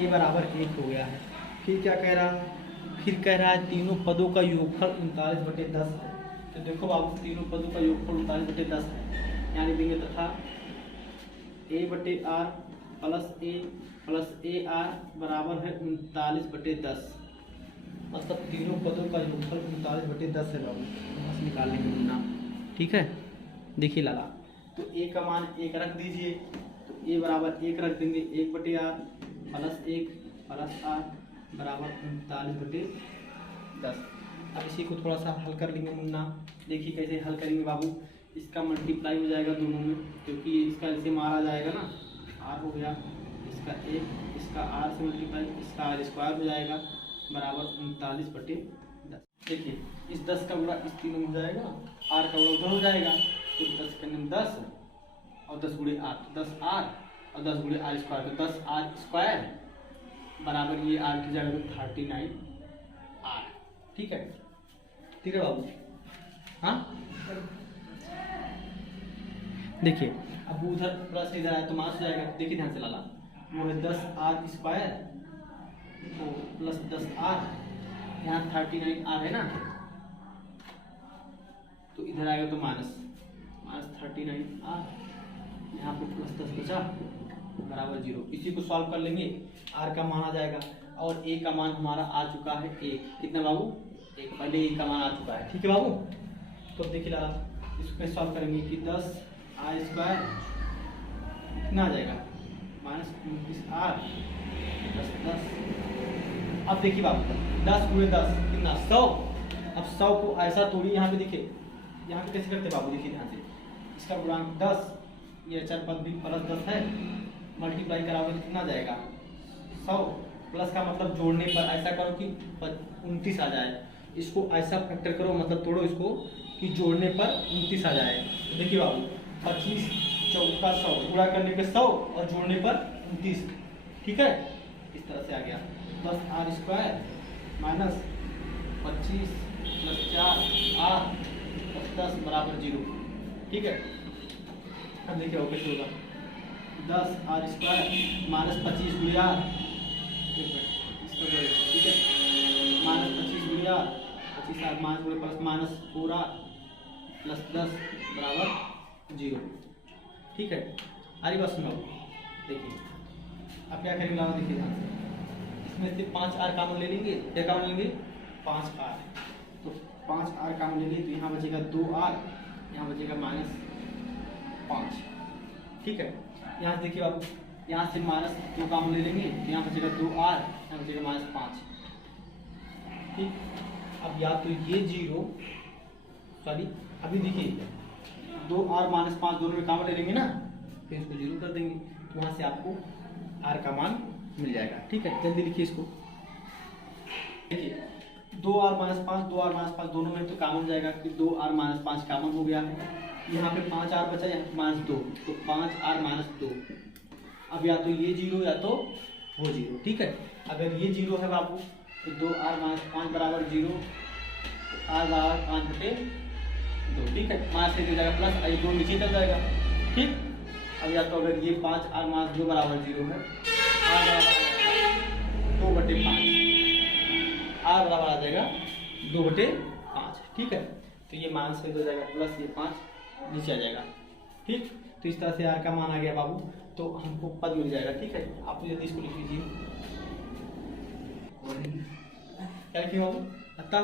a बराबर 1 हो गया है। फिर क्या कह रहा, फिर कह रहा है तीनों पदों का योगफल 39/10 है। तो देखो बाबू तीनों पदों का योगफल 39/10 है, यानी देंगे तथा a/r plus a plus a/r बराबर है 39/10। मतलब तीनों पदों का योगफल 39/10 है बाबू, बस निकाल लेंगे मुन्ना। ठीक है, देखिए लाला, तो a का मान 1 रख दीजिए, तो a बराबर 1 रख देंगे, 1/r प्लस 1 प्लस r बराबर 39/10। अब इसी को थोड़ा सा हल कर लेंगे मुन्ना। देखिए कैसे हल करेंगे बाबू, इसका मल्टीप्लाई हो जाएगा दोनों में, क्योंकि इसका इसे मारा जाएगा ना, r हो गया, इसका 1, इसका r से मल्टीप्लाई, इसका r² हो जाएगा बराबर 39/10। देखिए इस 10 का गुणा इस तीनों में हो जाएगा, r का गुणा उधर हो जाएगा, तो 10 के नाम 10 और 10 गुणे r, 10r और 10 गुणे r², तो 10r² बराबर ये r की जगह में 39r। ठीक है, ठीक है बाबू, हाँ। देखिए अब उधर प्लस इधर आया तो मास हो जाएगा। देखिए ध्यान से लाला, वो है 10r² तो प्लस 10r, यहाँ 39r है ना, तो इधर आएगा तो माइनस 39r, यहाँ पर प्लस 10 बचा बराबर 0। इसी को सॉल्व कर लेंगे, r का मान आ जाएगा और a का मान हमारा आ चुका है 1। कितना बाबू, 1, पहले a का मान आ चुका है। ठीक है बाबू, तो देखिए लाला इसको सॉल्व करेंगे कि 10r² कितना आ जाएगा, -29r प्लस 10। अब देखिए बाबू 10 गुणे 10 कितना, 100। अब 100 को ऐसा तोड़िए, यहाँ पे देखिए, यहाँ पे कैसे करते बाबू, देखिए ध्यान से, इसका गुणांक 10, ये अचर पद भी प्लस 10 है, मल्टीप्लाई कराओगे कितना आ जाएगा 100, प्लस का मतलब जोड़ने पर ऐसा करो कि 29 आ जाए, इसको ऐसा फैक्टर करो, मतलब तोड़ो इसको कि जोड़ने पर 29 आ जाए। तो देखिए बाबू 25 चौका 100, गुणा करने पे 100 और जोड़ने पर 29। ठीक है, इस तरह से आ गया 10r² minus 25 plus 4r plus 10 बराबर 0। ठीक है, अब देखिए वो कैसे होगा, 10r² माइनस 25 गुणे r, ठीक है, माइनस 25 गुणे r, 25r माइनस गुणे प्लस माइनस 4r प्लस 10 बराबर 0। ठीक है, आरी बात सुनाओ। देखिए अब क्या करेंगे, देखिए ध्यान से, इसमें से 5r कॉमन ले लेंगे, क्या कॉमन लेंगे 5r, तो 5r कॉमन लेंगे तो यहाँ बचेगा 2r, यहाँ बचेगा -5। ठीक है, यहाँ से देखिए बाबू, यहाँ से माइनस 2 कॉमन ले लेंगे, यहाँ बचेगा 2r, यहाँ बचेगा -5। ठीक, अब या तो ये 0, सॉरी अभी देखिए 2r -5 दोनों में कॉमन ले लेंगे ना, फिर इसको 0 कर देंगे, तो वहाँ से आपको r का मान मिल जाएगा। ठीक है, जल्दी लिखिए इसको। देखिए 2r -5 दोनों में तो कॉमन जाएगा कि 2r -5 कॉमन हो गया है। यहाँ पे 5r बचा, यहाँ -2, तो 5r -2। अब या तो ये 0 या तो वो 0। ठीक है, अगर ये 0 है बाबू तो 2r -5 बराबर 0, r बराबर 5/2। ठीक है, माइनस से जाएगा प्लस, आई 2 नीचे चल जाएगा। ठीक, अब या तो अगर ये 5r -2 बराबर 0 है, r बराबर 2/5, r बराबर आ जाएगा 2/5। ठीक है, तो ये माइनस से हो जाएगा प्लस, ये 5 नीचे आ जाएगा। ठीक, तो इस तरह से r का मान आ गया बाबू, तो हमको पद मिल जाएगा। ठीक है, आप जल्दी इसको लिख लीजिए। क्या लिखिए बाबू, अतः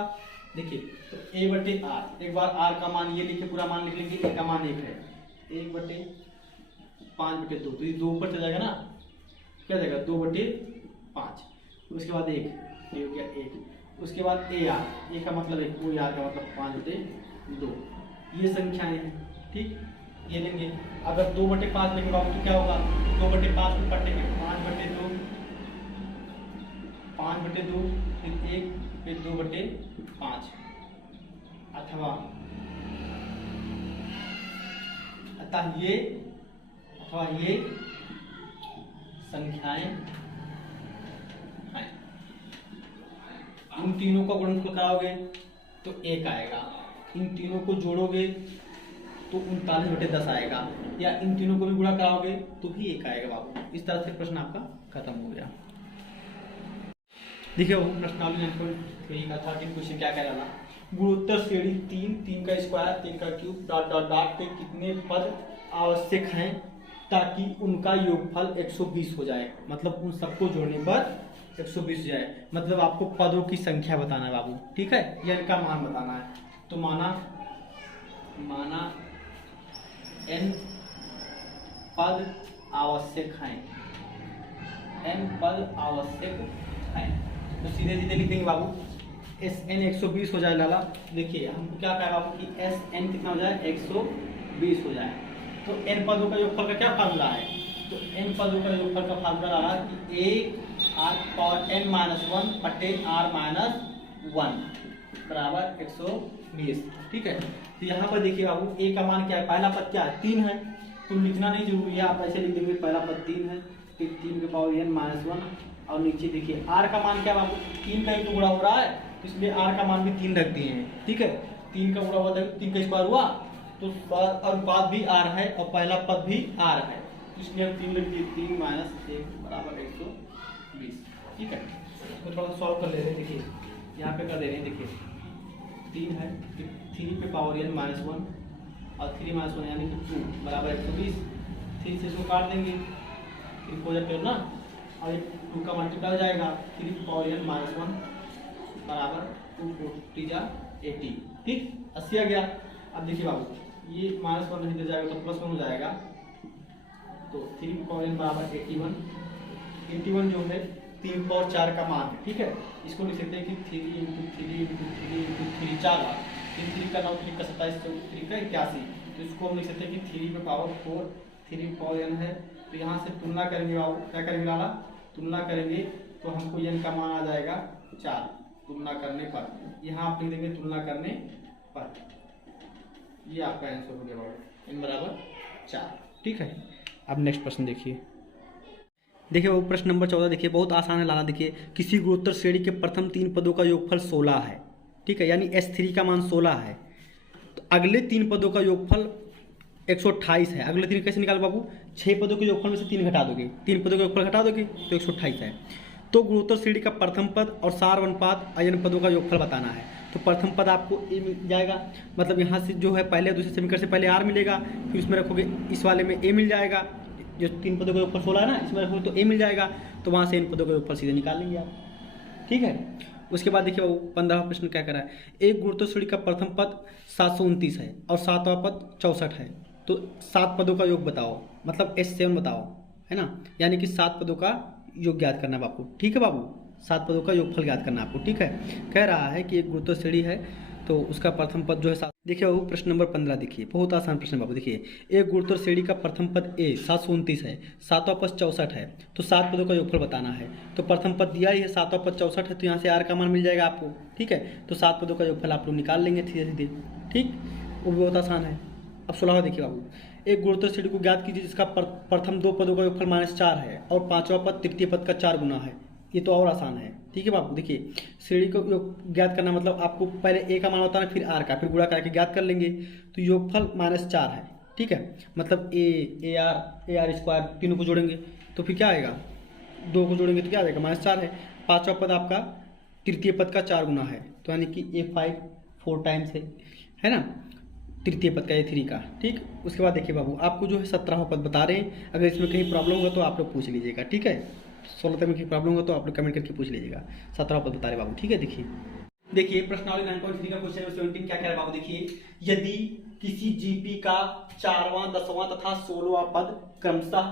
देखिए तो a/r, एक बार r का मान ये लिखे, पूरा मान लिख लेंगे। a का मान 1 है, 1/5/2, तो ये 2 ऊपर चल जाएगा ना, क्या जाएगा 2/5। उसके बाद 1, ये हो गया 1। उसके बाद ar, a का मतलब 1, वो r का मतलब 5/2, ये संख्याएं हैं। ठीक, ये लेंगे। अगर 2/5 लेंगे बाबू तो क्या होगा, 2/5 को पलटेंगे, 5/2, 5/2, फिर 1, फिर 2/5, अथवा ये संख्याएं हैं। इन तीनों का गुणनफल कराओगे तो 1 आएगा, इन तीनों को जोड़ोगे तो 39/10 आएगा, या इन तीनों को भी गुणा कराओगे तो भी 1 आएगा बाबू। इस तरह से प्रश्न आपका खत्म हो गया। देखिए वो प्रश्नावली 9.3 का 13 क्वेश्चन क्या कह रहा था, गुणोत्तर श्रेणी 3 का स्क्वायर 3 का क्यूब डॉट पे कितने पद आवश्यक हैं ताकि उनका योगफल 120 हो जाए। मतलब उन सबको जोड़ने पर 120 हो जाए, मतलब आपको पदों की संख्या बताना है बाबू। ठीक है, या इनका मान बताना है। तो माना n पद आवश्यक हैं, n पद आवश्यक हैं, तो सीधे सीधे लिख देंगे बाबू, Sn 120 हो जाए। लाला देखिए हमको क्या कहा बाबू कि Sn कितना हो जाए, 120 हो जाए। तो n पदों का योगफल का क्या फार्मूला है, तो n पदों का योगफल का फार्मूला रहा कि 1r⁻n-1 बटे r-1 बराबर 120। ठीक है, तो यहाँ पर देखिए बाबू a का मान क्या है, पहला पद क्या है, 3 है, तो लिखना नहीं जरूरी है, आप ऐसे लिख देंगे पहला पद 3 है, फिर 3 के पावर n-1, और नीचे देखिए r का मान क्या बाबू, 3 का ही तो गुणा हो रहा है, तो इसलिए r का मान भी 3 रख दिए हैं। ठीक है, 3 का गुणा हुआ, 3 का स्क्वायर हुआ, तो अनुपात भी r है और पहला पद भी r है, तो इसलिए हम 3 लिख दिए, 3 - 1 बराबर 120। ठीक है, इसको थोड़ा सॉल्व कर ले रहे हैं। देखिए यहाँ पे कर दे रहे हैं, देखिए 3 है, फिर 3 पे पावर n-1 और 3 - 1 यानी कि 2 बराबर 120। 3 से इसको काट देंगे, फिर पॉजिटिव ना, और 2 का मल्टीप्लाई हो जाएगा, 3 पे पावर n-1 बराबर 2 × 80। ठीक, 80 आ गया। अब देखिए बाबू ये -1 नहीं दे जाएगा तो +1 हो जाएगा, तो 3 पे पावर n बराबर 81 जो है 3 पावर 4 का मान है। ठीक है, इसको लिख सकते हैं कि 3 × 3 × 3 × 3 4 बार, 3 का 9, 3 का 27, 3 का 81, तो इसको हम लिख सकते हैं कि 3 पे पावर 4, 3 पे पावर n है। तो यहाँ से तुलना करेंगे बाबू, क्या करेंगे लाला, तुलना करेंगे तो हमको n का मान आ जाएगा 4 तुलना करने पर, यहाँ आप लिख देंगे तुलना करने पर, ये आपका आंसर हो गया बाबू, n बराबर 4। ठीक है, अब नेक्स्ट प्रश्न देखिए। देखिए वो प्रश्न नंबर 14 देखिए, बहुत आसान है लाला। देखिए किसी गुणोत्तर श्रेणी के प्रथम 3 पदों का योगफल 16 है। ठीक है, यानी S3 का मान 16 है, तो अगले 3 पदों का योगफल 128 है। अगले 3 कैसे निकाल बाबू, 6 पदों के योगफल में से 3 घटा दोगे, 3 पदों के योगफल घटा दोगे तो 128 है। तो गुणोत्तर श्रेणी का प्रथम पद और सार अनुपात n पदों का योगफल बताना है। तो प्रथम पद आपको a मिल जाएगा, मतलब यहाँ से जो है पहले दूसरे समीकरण से पहले r मिलेगा, फिर उसमें रखोगे इस वाले में a मिल जाएगा, जो 3 पदों का योगफल 16 है ना, इसमें रखोगे तो a मिल जाएगा, तो वहाँ से n पदों का योगफल सीधे निकाल लेंगे आप। ठीक है, उसके बाद देखिए वो 15वां प्रश्न क्या करा है, एक गुणोत्तर श्रेणी का प्रथम पद 729 है और 7वां पद 64 है, तो 7 पदों का योग बताओ, मतलब H7 बताओ, है ना। यानी कि 7 पदों का योग ज्ञात करना है आपको, ठीक है बाबू। 7 पदों का योगफल ज्ञात करना है आपको, ठीक है। कह रहा है कि एक गुरुत्व श्रेणी है तो उसका प्रथम पद जो है 7। देखिए बाबू प्रश्न नंबर 15 देखिए, बहुत आसान प्रश्न है बाबू। देखिए एक गुरुत्व श्रेणी का प्रथम पद A 729 है, 7वां पद 64 है, तो 7 पदों का योगफल बताना है। तो प्रथम पद दिया ही है, 7वां पद 64 है, तो यहाँ से R का मान मिल जाएगा आपको, ठीक है। तो 7 पदों का योगफल आप लोग निकाल लेंगे सीधे सीधे, ठीक। वो भी बहुत आसान है। अब 16वां देखिए बाबू, एक गुरुत्व श्रेणी को ज्ञात कीजिए जिसका प्रथम 2 पदों का योगफल -4 है और 5वां पद तृतीय पद का 4 गुना है। ये तो और आसान है, ठीक है बाबू। देखिए श्रेणी को योग ज्ञात करना मतलब आपको पहले A का मान बताना, फिर R का, फिर गुणा करके ज्ञात कर लेंगे। तो योगफल -4 है, ठीक है। मतलब AR स्क्वायर तीनों को जोड़ेंगे तो फिर क्या आएगा, 2 को जोड़ेंगे तो क्या आएगा -4 है। 5वां पद आपका तृतीय पद का 4 गुना है, तो यानी कि A5 4 टाइम्स है ना, तृतीय पद का A3 का, ठीक। उसके बाद देखिए बाबू आपको जो है 17वां पद बता रहे हैं। अगर इसमें कहीं प्रॉब्लम होगा तो आप लोग पूछ लीजिएगा, ठीक है। 16 में कहीं प्रॉब्लम होगा तो आप लोग कमेंट करके पूछ लीजिएगा। 17वां पद बता रहे बाबू, ठीक है। देखिए प्रश्नावली 9.3 का क्वेश्चन नंबर 17 क्या कह रहा है बाबू। देखिए यदि किसी जीपी का 4वां 10वां तथा 16वां पद क्रमशः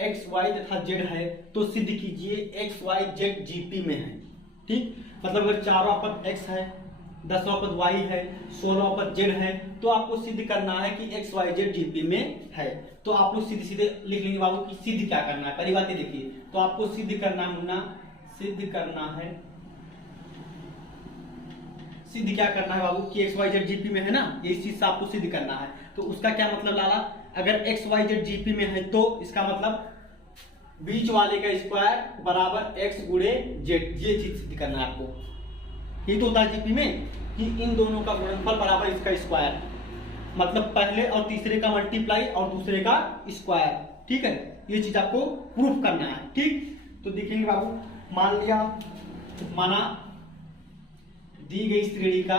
एक्स वाई तथा जेड है तो सिद्ध कीजिए एक्स वाई जेड जीपी में है, ठीक। मतलब अगर 4वां पद एक्स है, 10वां पद वाई है, 16वां पद जेड है, तो आपको सिद्ध करना है कि एक्स वाई जेड जीपी में है। तो आप लोग सीधे सीधे लिख लेंगे बाबू कि सिद्ध क्या करना है। पहली बात ये देखिए, तो आपको सिद्ध करना मुन्ना, सिद्ध करना है, सिद्ध क्या करना है बाबू कि एक्स वाई जेड जीपी में है ना, ये चीज से आपको सिद्ध करना है। तो उसका क्या मतलब लाला, अगर एक्स वाई जेड जीपी में है तो इसका मतलब बीच वाले का स्क्वायर बराबर एक्स गुणे जेड, ये चीज सिद्ध करना है आपको। ये तो होता है जीपी में कि इन दोनों का गुणनफल बराबर इसका स्क्वायर, मतलब पहले और तीसरे का मल्टीप्लाई और दूसरे का स्क्वायर, ठीक है। ये चीज आपको प्रूफ करना है, ठीक। तो देखेंगे बाबू, मान लिया, माना दी गई श्रेणी का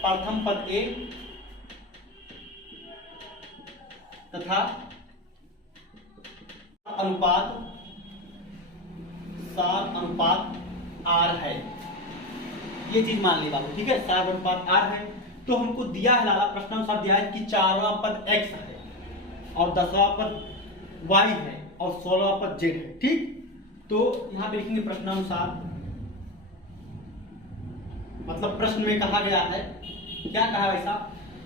प्रथम पद A तथा अनुपात 7:R है, ये चीज मान ली बाबू, ठीक है। 7:R है। तो हमको दिया है लाला, प्रश्नानुसार दिया है कि 4वां पद X है और 10वां पद Y है और 16वां पद Z है, ठीक। तो यहां पे लिखेंगे प्रश्नानुसार, मतलब प्रश्न में कहा गया है, क्या कहा है ऐसा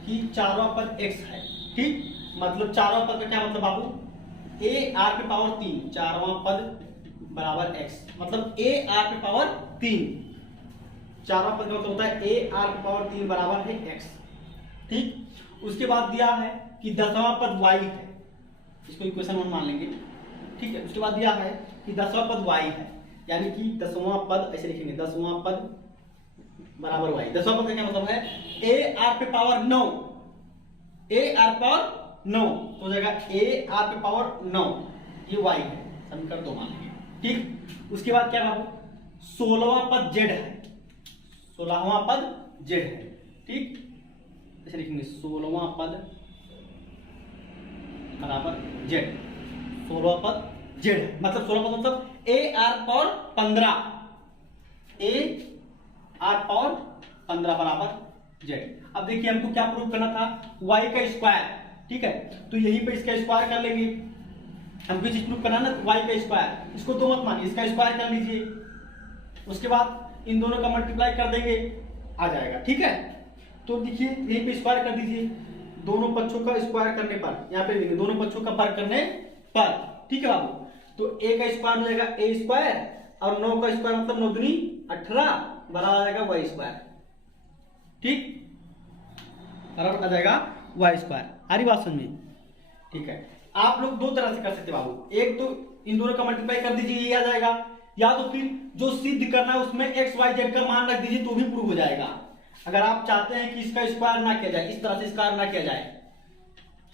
कि 4वां पद X है, ठीक। मतलब 4वां पद का क्या मतलब बाबू, AR पे पावर 3, 4वां पद बराबर X, मतलब AR पे पावर 3, 4वां पद का मतलब होता है AR पे पावर 3 बराबर है X, ठीक। उसके बाद दिया है कि 10वां पद Y है, इसको इक्वेशन 1 मान लेंगे, ठीक है। उसके बाद दिया है कि 10वां पद Y है, यानी कि 10वां पद ऐसे लिखेंगे, 10वां पद बराबर Y। 10वां पद का क्या मतलब है, AR पे पावर 9, AR पावर 9 तो हो जाएगा AR पे पावर 9, ये Y है, समीकरण 2 मान लेंगे, ठीक। उसके बाद क्या बाबू, 16वां पद Z है, 16वां पद Z है, ठीक। ऐसे लिखेंगे 16वां पद बराबर Z, 16वां पद Z है, मतलब 16 पद मतलब AR पावर 15, AR पावर 15 बराबर Z। अब देखिए हमको क्या प्रूव करना था, Y का स्क्वायर, ठीक है। तो यहीं पे इसका स्क्वायर कर लेंगे, हमको चीज प्रूव करना ना, Y का स्क्वायर, इसको 2 मत मानिए, इसका स्क्वायर कर लीजिए। उसके बाद इन दोनों का मल्टीप्लाई कर देंगे, आ जाएगा, ठीक है। तो देखिए यहीं पे स्क्वायर कर दीजिए, दोनों पक्षों का स्क्वायर करने पर, यहाँ पे लिखेंगे दोनों पक्षों का वर्ग करने पर, ठीक है बाबू। तो A का स्क्वायर हो जाएगा A स्क्वायर और 9 का स्क्वायर मतलब 9 दूनी 18 बराबर आ जाएगा Y स्क्वायर, ठीक, बराबर आ जाएगा Y स्क्वायर। आ रही बात समझ में, ठीक है। आप लोग 2 तरह से कर सकते बाबू, एक तो इन दोनों का मल्टीप्लाई कर दीजिए, ये आ जाएगा, या तो फिर जो सिद्ध करना है उसमें एक्स वाई जेड का मान रख दीजिए तो भी प्रूव हो जाएगा। अगर आप चाहते हैं कि इसका स्क्वायर ना किया जाए, इस तरह से स्क्वायर ना किया जाए,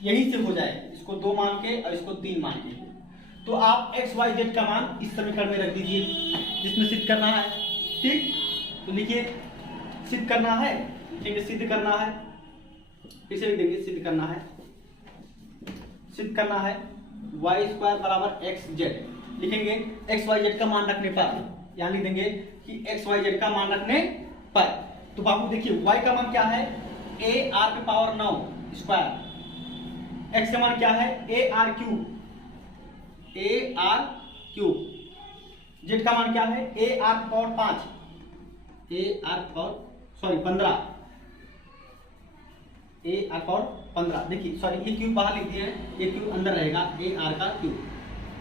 यहीं से हो जाए, इसको 2 मान के और इसको 3 मान के, तो आप एक्स वाई जेड का मान इस समीकरण में रख दीजिए जिसमें सिद्ध करना है, ठीक। तो लिखिए सिद्ध करना है, लिखेंगे सिद्ध करना है, इसे लिख देंगे सिद्ध करना है, सिद्ध करना है वाई स्क्वायर बराबर एक्स जेड, लिखेंगे एक्स वाई जेड का मान रखने पर, यहाँ लिख देंगे कि एक्स वाई जेड का मान रखने पर। तो बाबू देखिए y का मान क्या है a r पे पावर 9 स्क्वायर, x का मान क्या है a r क्यूब, z का मान क्या है a r power 5, a r power sorry 15, a r power 15। देखिए सॉरी ये क्यूब बाहर लिख दिए हैं, ये क्यूब अंदर रहेगा a r का क्यूब,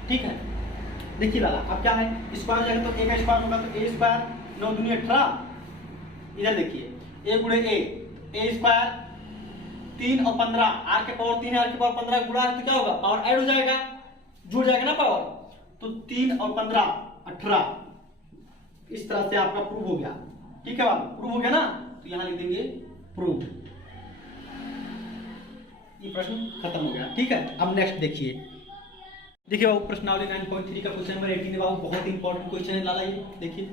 ठीक है। देखिए लाला अब क्या है स्क्वायर हो जाएगा तो a का स्क्वायर होगा तो a स्क्वायर 9 दूनी 18, इधर देखिए a गुणे a स्क्वायर 3 और 15, r के पावर 3 r के पावर 15 गुणा है तो क्या होगा पावर ऐड हो जाएगा, जुड़ जाएगा ना पावर, तो 3 और 15 18, इस तरह से आपका प्रूव हो गया, ठीक है बाबू, प्रूव हो गया ना, तो यहां लिख देंगे प्रूव, ये प्रश्न खत्म हो गया, ठीक है। अब नेक्स्ट देखिए बाबू प्रश्नावली 9.3 का क्वेश्चन नंबर 18 है बाबू, बहुत इंपॉर्टेंट क्वेश्चन है लाला, ये देखिए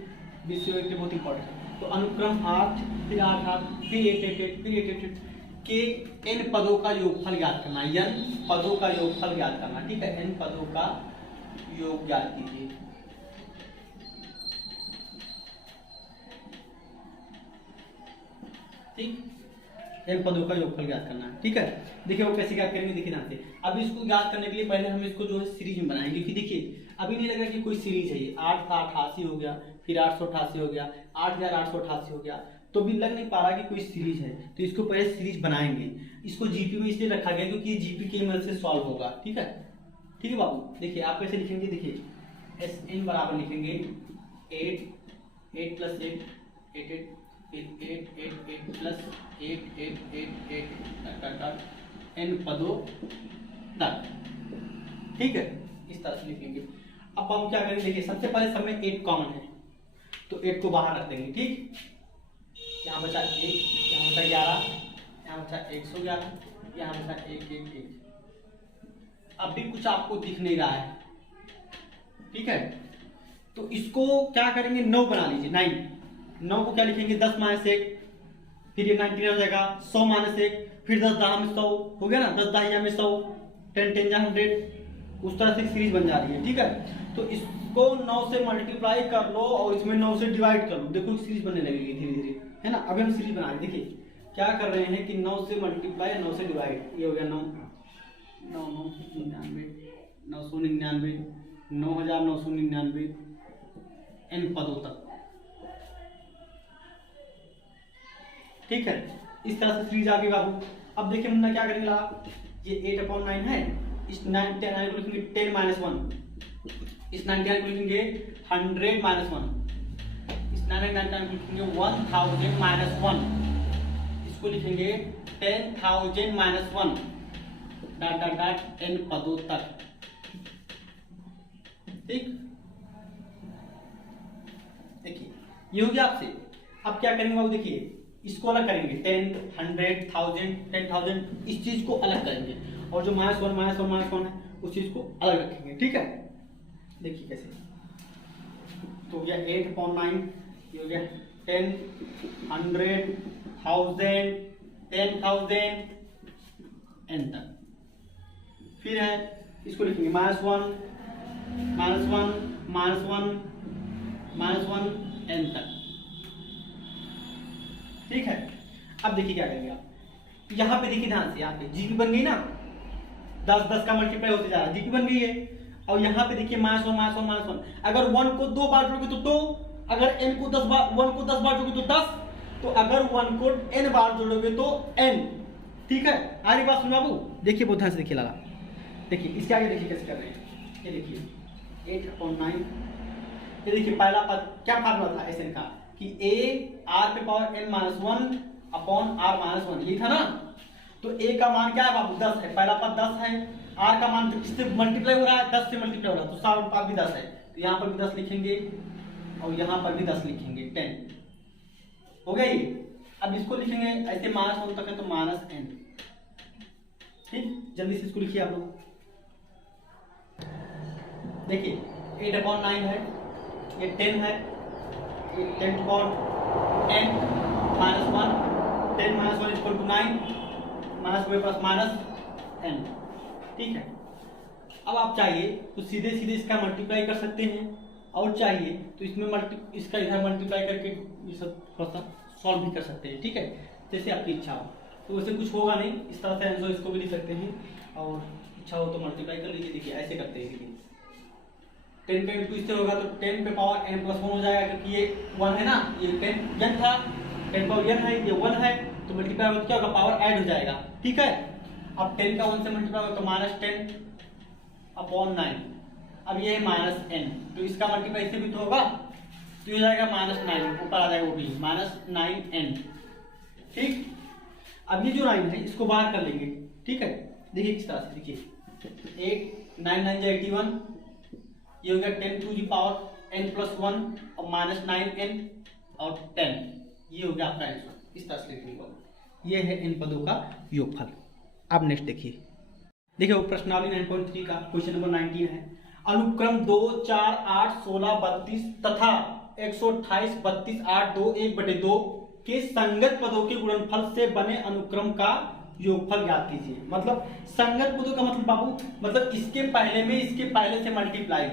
बीसीओ के बहुत इंपॉर्टेंट है। तो अनुक्रम 8 फिर 8 8 फिर 8 8 8 फिर 8 8 8 के n पदों का योगफल ज्ञात करना, n पदों का योगफल ज्ञात करना, ठीक है, n पदों का योग ज्ञात कीजिए। ठीक, n पदों का योगफल ज्ञात करना है, ठीक है। देखिए वो कैसे ज्ञात करेंगे, देखिए ध्यान से। अब इसको ज्ञात करने के लिए पहले हम इसको जो है सीरीज में बनाएंगे, क्योंकि देखिए अभी नहीं लग रहा कि कोई सीरीज है, ये 8 का 88 हो गया, फिर 888 हो गया, 8888 हो गया, तो भी लग नहीं पा रहा कि कोई सीरीज है, तो इसको पहले सीरीज बनाएंगे। इसको जीपी में इसलिए रखा गया क्योंकि ये जीपी की मदद से सॉल्व होगा, ठीक है। ठीक है बाबू, देखिए आप कैसे लिखेंगे, देखिए एस एन बराबर लिखेंगे 8 8 प्लस 8 8 8 8 8 8 प्लस 8 8 8 8 एन पदों तक, ठीक है, इस तरह से लिखेंगे। अब हम क्या करेंगे, देखिए सबसे पहले सब में 8 कॉमन है, तो 8 को बाहर रख देंगे, ठीक। यहाँ बचा 1, यहाँ बचा 11, यहाँ बचा 111, यहाँ बचा 1 1 1। अब भी कुछ आपको दिख नहीं रहा है, ठीक है, तो इसको क्या करेंगे 9 बना लीजिए, 9 को क्या लिखेंगे 10 माइनस 1, फिर ये 99 हो जाएगा, 100 माइनस 1, फिर 10 10 में 100 हो गया ना, 10 10 में 100, 10 10 100, उस तरह से सीरीज बन जा रही है, ठीक है। तो इसको 9 से मल्टीप्लाई कर लो और इसमें 9 से डिवाइड कर लो, देखो सीरीज बनने लगेगी धीरे धीरे, है ना। अभी हम सीरीज बना रहे, देखिए क्या कर रहे हैं कि 9 से मल्टीप्लाई 9 से डिवाइड, ये हो गया 9 9 999 999 9999 n पदों तक, ठीक है। इस तरह से सीरीज आ गई बाबू। अब देखिए मुन्ना क्या करेंगे आप, ये 8/9 है, इस 9 10 को लिखेंगे 10 माइनस 1, इस 99 को लिखेंगे 100 माइनस 1, इस 99 को लिखेंगे 1000 माइनस 1, इसको लिखेंगे 10,000 minus 1 dot dot dot n पदों तक, ठीक। देखिए ये हो गया आपसे। अब क्या करेंगे बाबू, देखिए इसको अलग करेंगे, 10 100 1000 10,000, इस चीज को अलग करेंगे, और जो -1 है उस चीज को अलग रखेंगे, ठीक है। देखिए कैसे, तो हो गया 8/9, ये हो गया 10 100 1000 10,000 n तक, फिर है इसको लिखेंगे -1 n तक, ठीक है। अब देखिए क्या करेंगे आप, यहां पे देखिए ध्यान से, यहाँ पे जीपी बन गई ना, 10 10 का मल्टीप्लाई होते जा रहा है, जीपी बन गई है। और यहाँ पे देखिए -1 अगर 1 को 2 बार जोड़ोगे तो 2, अगर n को 10 बार 1 को 10 बार जोड़ोगे तो 10, तो अगर 1 को n बार जोड़ोगे तो n, ठीक है। आगे बात सुनो बाबू, देखिए बहुत ध्यान से देखिए लाला, देखिए इसके आगे देखिए कैसे कर रहे हैं, ये देखिए 8/9, ये देखिए पहला पद क्या फार्मूला था एसएन का, कि a r पे power n minus 1 upon r minus 1, ये था ना। तो a का मान क्या है बाबू 10 है, पहला पद 10 है, r का मान किससे मल्टीप्लाई हो रहा है 10 से मल्टीप्लाई हो रहा है, तो सारा पद भी 10 है, तो यहाँ पर भी 10 लिखेंगे और यहाँ पर भी 10 लिखेंगे, 10 हो गया ये। अब इसको लिखेंगे ऐसे -1 तक है तो -n, ठीक। जल्दी से इसको लिखिए आप लोग, देखिए 8/9 है, ये 10 है, ये 10/n -1, 10 - 1 = 9, -1 + -n, ठीक है। अब आप चाहिए तो सीधे सीधे इसका मल्टीप्लाई कर सकते हैं, और चाहिए तो इसमें इसका इधर मल्टीप्लाई करके ये सब थोड़ा सा सॉल्व भी कर सकते हैं, ठीक है, जैसे आपकी इच्छा हो। तो वैसे कुछ होगा नहीं, इस तरह से आंसर इसको भी लिख सकते हैं, और इच्छा हो तो मल्टीप्लाई कर लीजिए। देखिए ऐसे करते हैं, देखिए 10 का इंटू इससे होगा तो 10 पे पावर n प्लस 1 हो जाएगा, क्योंकि ये 1 है ना, ये 10 n था, 10 पावर n है, ये 1 है, तो मल्टीप्लाई होगा क्या होगा, पावर ऐड हो जाएगा, ठीक है। अब 10 का 1 से मल्टीप्लाई होगा तो -10/9, अब ये है -n, तो इसका मल्टीप्लाई इससे भी तो होगा, तो हो जाएगा -9, ऊपर आ जाएगा वो भी -9n, ठीक। अब ये जो 9 है इसको बाहर कर लेंगे, ठीक है। देखिए किस तरह से, देखिए 8 9 9 81, ये हो गया 10 to the power n plus 1 और -9n और 10, ये हो गया आपका आंसर। इस तरह से लिखिएगा, ये है इन पदों का योगफल। अब नेक्स्ट देखिए वो प्रश्नावली 9.3 का क्वेश्चन नंबर 19 है। अनुक्रम 2 4 8 16 32 तथा 128 32 8 2 1/2 के संगत पदों के गुणनफल से बने अनुक्रम का योगफल ज्ञात कीजिए। मतलब संगत पदों का मतलब बाबू, मतलब इसके पहले में इसके पहले से मल्टीप्लाई,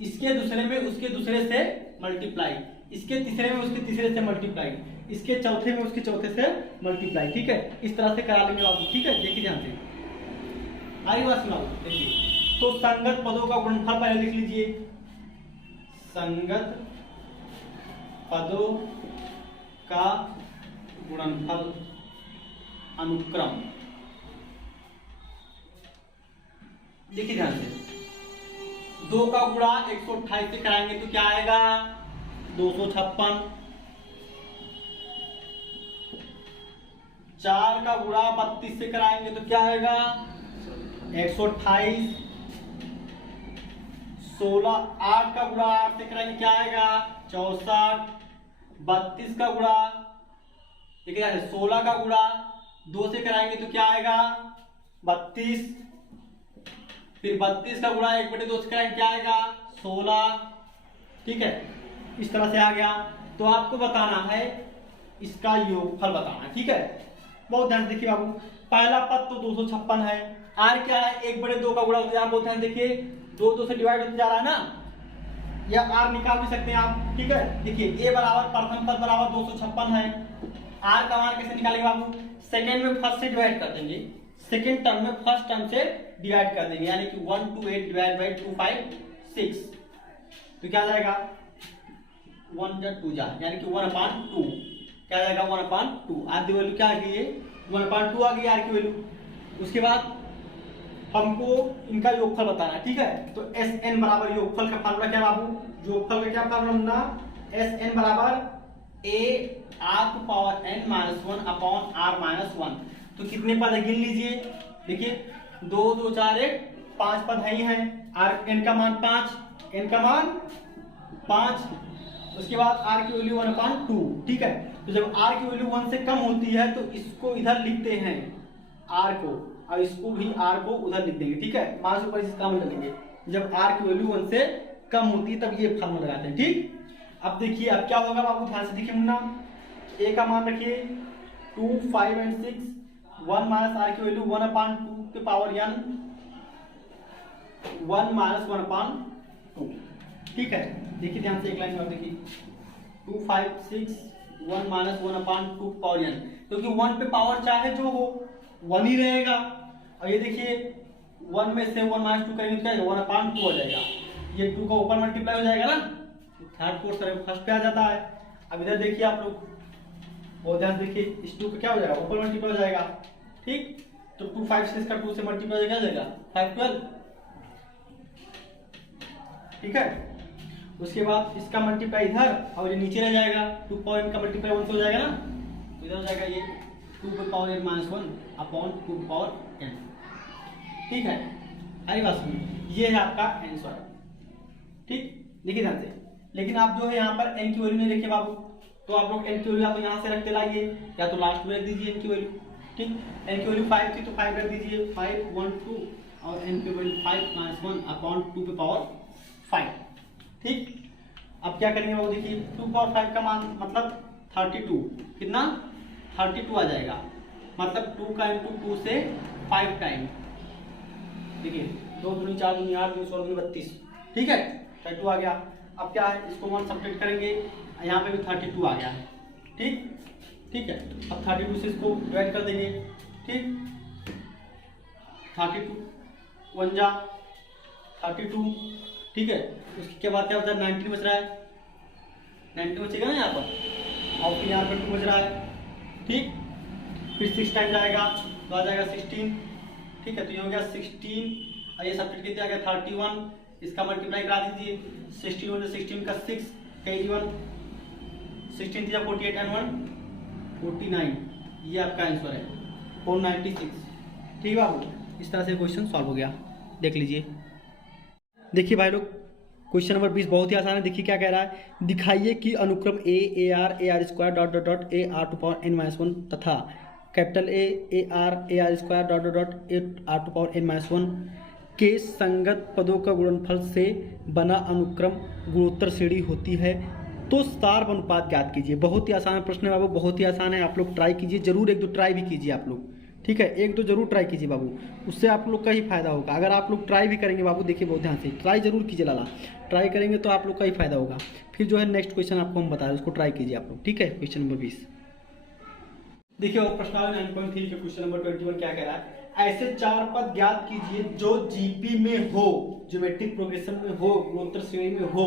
इसके दूसरे में उसके दूसरे से मल्टीप्लाई, इसके तीसरे में उसके तीसरे से मल्टीप्लाई, इसके चौथे में उसके चौथे से मल्टीप्लाई, ठीक है। इस तरह से करा लेंगे बाबू, ठीक है। देखिए ध्यान से, आई बात सुनाओ। देखिए तो संगत पदों का गुणनफल पहले लिख लीजिए, संगत पदों का गुणनफल अनुक्रम। देखिए ध्यान से, 2 का गुणा 128 से कराएंगे तो क्या आएगा, 256। 4 का गुणा 32 से कराएंगे तो क्या आएगा, 128। 16 8 का गुणा 8 से कराएंगे क्या आएगा, 64। 32 का गुणा, देखिए 16 का गुणा 2 से कराएंगे तो क्या आएगा, 32। फिर 32 का गुणा 1/2 से कराएंगे क्या आएगा, 16, ठीक है। इस तरह से आ गया। तो आपको बताना है इसका योगफल बताना है, ठीक है। बहुत ध्यान से देखिए बाबू, पहला पद तो 256 है, आर क्या है, 1/2 का गुणा होता है, बहुत ध्यान देखिए, 2 से डिवाइड होते जा रहा है ना, या आर निकाल भी सकते हैं आप, ठीक है। देखिए ए बराबर प्रथम पद बराबर 256 है, आर का मान कैसे निकालेंगे बाबू, सेकेंड में फर्स्ट से डिवाइड कर देंगे, सेकेंड टर्म में फर्स्ट टर्म से डिवाइड कर देंगे, यानी कि 128 डिवाइड बाई 256, तो क्या जाएगा 1 जा 2 जा, यानी कि 1/2, क्या जाएगा 1/2। आर की वैल्यू क्या आ गई है, 1/2 आ गई आर की वैल्यू। उसके बाद हमको इनका योगफल बताना है, ठीक है। तो एस एन बराबर योगफल का फार्मूला क्या बाबू, योगफल का क्या फार्मूला, एस एन बराबर A R to power N -1 upon R -1। तो कितने पद है गिन लीजिए, देखिए 2 2 4 1 5 पद है ही हैं। आर एन का मान 5, एन का मान 5, उसके बाद आर की वैल्यू 1/2, ठीक है। तो जब आर की वैल्यू 1 से कम होती है तो इसको इधर लिखते हैं आर को, और इसको भी आर को उधर लिख देंगे, ठीक है। मान से ऊपर इस काम में लगेंगे, जब आर की वैल्यू 1 से कम होती है तब ये फार्मूला लगाते हैं, ठीक। अब देखिए अब क्या होगा बाबू, ध्यान से देखिए मुन्ना, ए का मान रखिए 2 5 और 6, 1 माइनस आर की वैल्यू 1/2 के पावर n, 1 - 1/2, ठीक है। देखिए ध्यान से एक लाइन में देखिए 2 5 6 1 - 1/2 पावर n, क्योंकि 1 पे पावर चाहे जो हो 1 ही रहेगा। और ये देखिए 1 में से 1 - 2 करेंगे तो 1/2 हो जाएगा, ये 2 का ऊपर मल्टीप्लाई हो जाएगा ना, थर्ड फोर्थ फर्स्ट पे आ जाता है। अब इधर देखिए आप लोग, और ध्यान देखिए इस 2 का क्या हो जाएगा, ऊपर मल्टीप्लाई हो जाएगा, ठीक। तो 2 5 6 का 2 से मल्टीप्लाई हो जाएगा 5 12, ठीक है। उसके बाद इसका मल्टीप्लाई इधर और ये नीचे रह जाएगा, 2 पावर n का मल्टीप्लाई 1 से हो जाएगा ना, तो इधर हो जाएगा ये 2 पे power n -1 upon 2 power n, ठीक है। अरे बात सुनिए, ये है आपका आंसर, ठीक। देखिए ध्यान से, लेकिन आप जो है यहाँ पर n की वैल्यू नहीं रखे बाबू, तो आप लोग n की वैल्यू आप यहाँ से रखते लाइए, या तो लास्ट में रख दीजिए n की वैल्यू, ठीक। n की वैल्यू 5 थी तो 5 रख दीजिए, 5 1 2, और n की वैल्यू 5 - 1 अपॉन 2 पे पावर 5, ठीक। अब क्या करेंगे बाबू, देखिए 2 पावर 5 का मान मतलब 32, कितना 32 आ जाएगा, मतलब 2 का इंटू 2 से 5 टाइम, देखिए 2 दूनी 4 दूनी 8 दूनी 16 दूनी 32, ठीक है, 32 आ गया। अब क्या है, इसको 1 सब्ट्रैक्ट करेंगे, यहाँ पे भी 32 आ गया है, ठीक। ठीक है। अब 32 से इसको डिवाइड कर देंगे, ठीक। 32 1 जा 32, ठीक है। उसके बाद क्या होता है, 19 बच रहा है, 19 बचेगा ना यहाँ पर, और फिर यहाँ पर 2 बच रहा है, ठीक। फिर 6 टाइम जाएगा तो आ जाएगा 16, ठीक है। तो ये हो गया 16 और ये सब्ट्रैक्ट किया गया 31, इसका मल्टीप्लाई करा दीजिए। 16 में 16 का 6 कैरी 1, 16 थी 48 एंड 1 49, ये आपका आंसर है 496, ठीक है बाबू। इस तरह से क्वेश्चन सॉल्व हो गया, देख लीजिए। देखिए भाई लोग, क्वेश्चन नंबर 20 बहुत ही आसान है। देखिए क्या कह रहा है, दिखाइए कि अनुक्रम A R square dot dot dot A R to power N minus 1 तथा capital A R square dot dot dot A R to power N minus 1 के संगत पदों का गुणनफल से बना अनुक्रम गुणोत्तर श्रेणी होती है, तो सार्व अनुपात ज्ञात कीजिए। बहुत ही आसान प्रश्न है बाबू, बहुत ही आसान है। आप लोग ट्राई कीजिए, जरूर एक दो ट्राई भी कीजिए आप लोग, ठीक है। एक दो जरूर ट्राई कीजिए बाबू, उससे आप लोग का ही फायदा होगा। अगर आप लोग ट्राई भी करेंगे बाबू, देखिए बहुत ध्यान से ट्राई जरूर कीजिए लाला, ट्राई करेंगे तो आप लोग का ही फायदा होगा। फिर जो है नेक्स्ट क्वेश्चन आपको हम बता रहे हैं, उसको ट्राई कीजिए आप लोग, ठीक है। क्वेश्चन नंबर 20 देखिए, प्रश्नावली 9.3 के क्वेश्चन नंबर 21 क्या कह रहा है, ऐसे 4 पद ज्ञात कीजिए जो जीपी में हो, ज्योमेट्रिक प्रोग्रेशन में हो, गुणोत्तर श्रेणी में हो,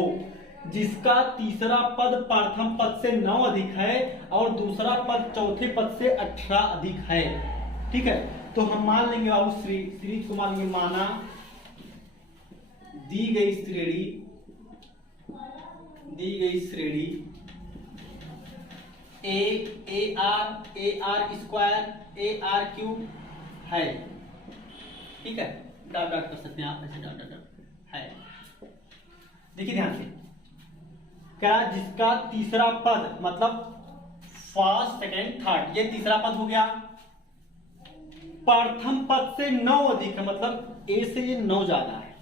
जिसका तीसरा पद प्रथम पद से 9 अधिक है और दूसरा पद चौथे पद से 18 अधिक है, ठीक है। तो हम मान लेंगे बाबू श्री को मान लेंगे, माना दी गई श्रेणी ए R square A R cube है, ठीक है। डॉट डॉट कर सकते हैं आप, ऐसे डॉट डॉट डॉट है। देखिए ध्यान से, क्या जिसका तीसरा पद मतलब फर्स्ट सेकेंड थर्ड, ये तीसरा पद हो गया, प्रथम पद से 9 अधिक है, मतलब ए से ये 9 ज्यादा है,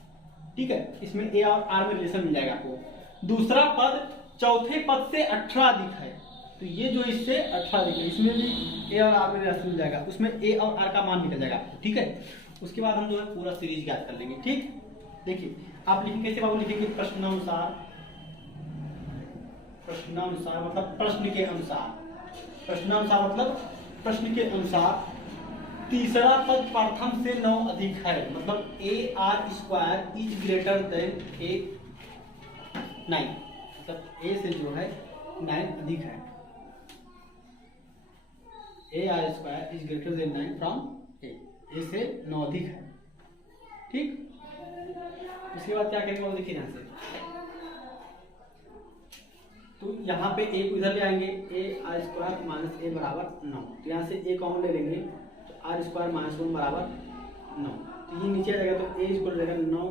ठीक है। इसमें ए और आर में रिलेशन मिल जाएगा आपको। दूसरा पद चौथे पद से 18 अधिक है, तो ये जो इससे 18 अधिक है, इसमें भी ए और आर में रिलेशन मिल जाएगा, उसमें ए और आर का मान निकल जाएगा आपको, ठीक है। उसके बाद हम जो है पूरा सीरीज ज्ञात कर लेंगे, ठीक। देखिए आप लिखेंगे कैसे बाबू, लिखेंगे प्रश्नानुसार मतलब प्रश्न के अनुसार, प्रश्नानुसार मतलब प्रश्न के अनुसार तीसरा पद प्रथम से 9 अधिक है, मतलब A R square is greater than A 9, मतलब ए से जो है 9 अधिक है, A R square is greater than 9 from A से 9 अधिक है, ठीक। उसके बाद क्या करेंगे वो देखिए ध्यान से, तो यहाँ पे ए को इधर ले आएंगे, ए आर स्क्वायर माइनस ए बराबर 9, तो यहाँ से ए कॉमन ले लेंगे, तो आर स्क्वायर माइनस 1 बराबर 9, तो ये नीचे आ जाएगा, तो ए स्क्वायर हो जाएगा 9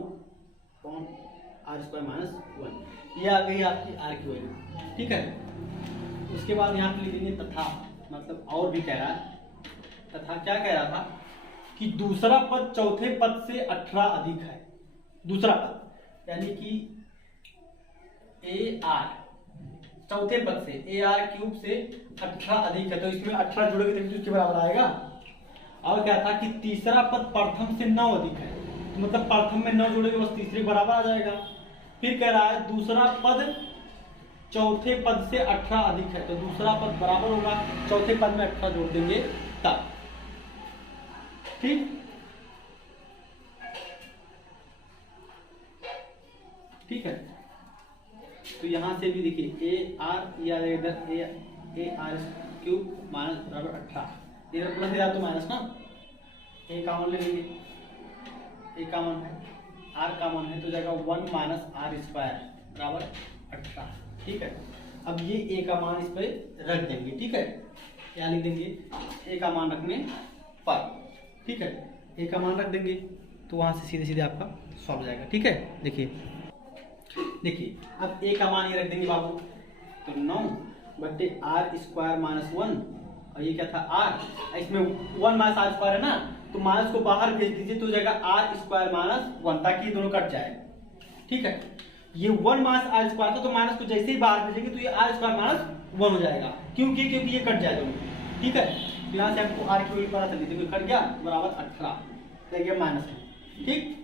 अपॉन आर स्क्वायर माइनस 1, ये आ गई आपकी आर की वैल्यू, ठीक है। उसके बाद यहाँ पे लिख देंगे तथा, मतलब और भी कह रहा है, तथा क्या कह रहा था कि दूसरा पद चौथे पद से 18 अधिक है, दूसरा पद यानी कि ए आर चौथे पद से ए आर क्यूब से 18 अधिक है, तो इसमें 18 जोड़ोगे तो उसके बराबर आएगा। और क्या था कि तीसरा पद प्रथम से 9 अधिक है, तो मतलब प्रथम में 9 जोड़ोगे बस तीसरे बराबर आ जाएगा। फिर कह रहा है दूसरा पद चौथे पद से 18 अधिक है, तो दूसरा पद बराबर होगा चौथे पद में 18 जोड़ देंगे तब, ठीक। ठीक है, तो यहां से भी देखिए ए आर या इधर ए आर क्यूब माइनस बराबर 18, इधर प्लस इधर तो माइनस ना, ए कॉमन ले लेंगे, ए कॉमन है, आर कॉमन है, तो जाएगा 1 माइनस आर स्क्वायर बराबर 18, ठीक है। अब ये ए का मान इस पर रख देंगे, ठीक है, क्या लिख देंगे, ए का मान रखने पर, ठीक है, ए का मान रख देंगे, तो वहां से सीधे सीधे आपका सॉल्व हो जाएगा, ठीक है। देखिए अब ए का मान ये रख देंगे बाबू, तो 9 बटे आर स्क्वायर माइनस 1, और ये क्या था आर, इसमें 1 माइनस आर स्क्वायर है ना, तो माइनस को बाहर भेज दीजिए तो हो जाएगा आर स्क्वायर माइनस 1, ताकि ये दोनों कट जाए, ठीक है। ये 1 माइनस आर स्क्वायर था, तो माइनस को जैसे ही बाहर भेजेंगे तो ये आर स्क्वायर माइनस 1 हो जाएगा, क्योंकि ये कट जाए दोनों, ठीक है। यहाँ से हमको आर की वैल्यू पता चली, देखो कट गया बराबर 18, देखिए माइनस है, ठीक।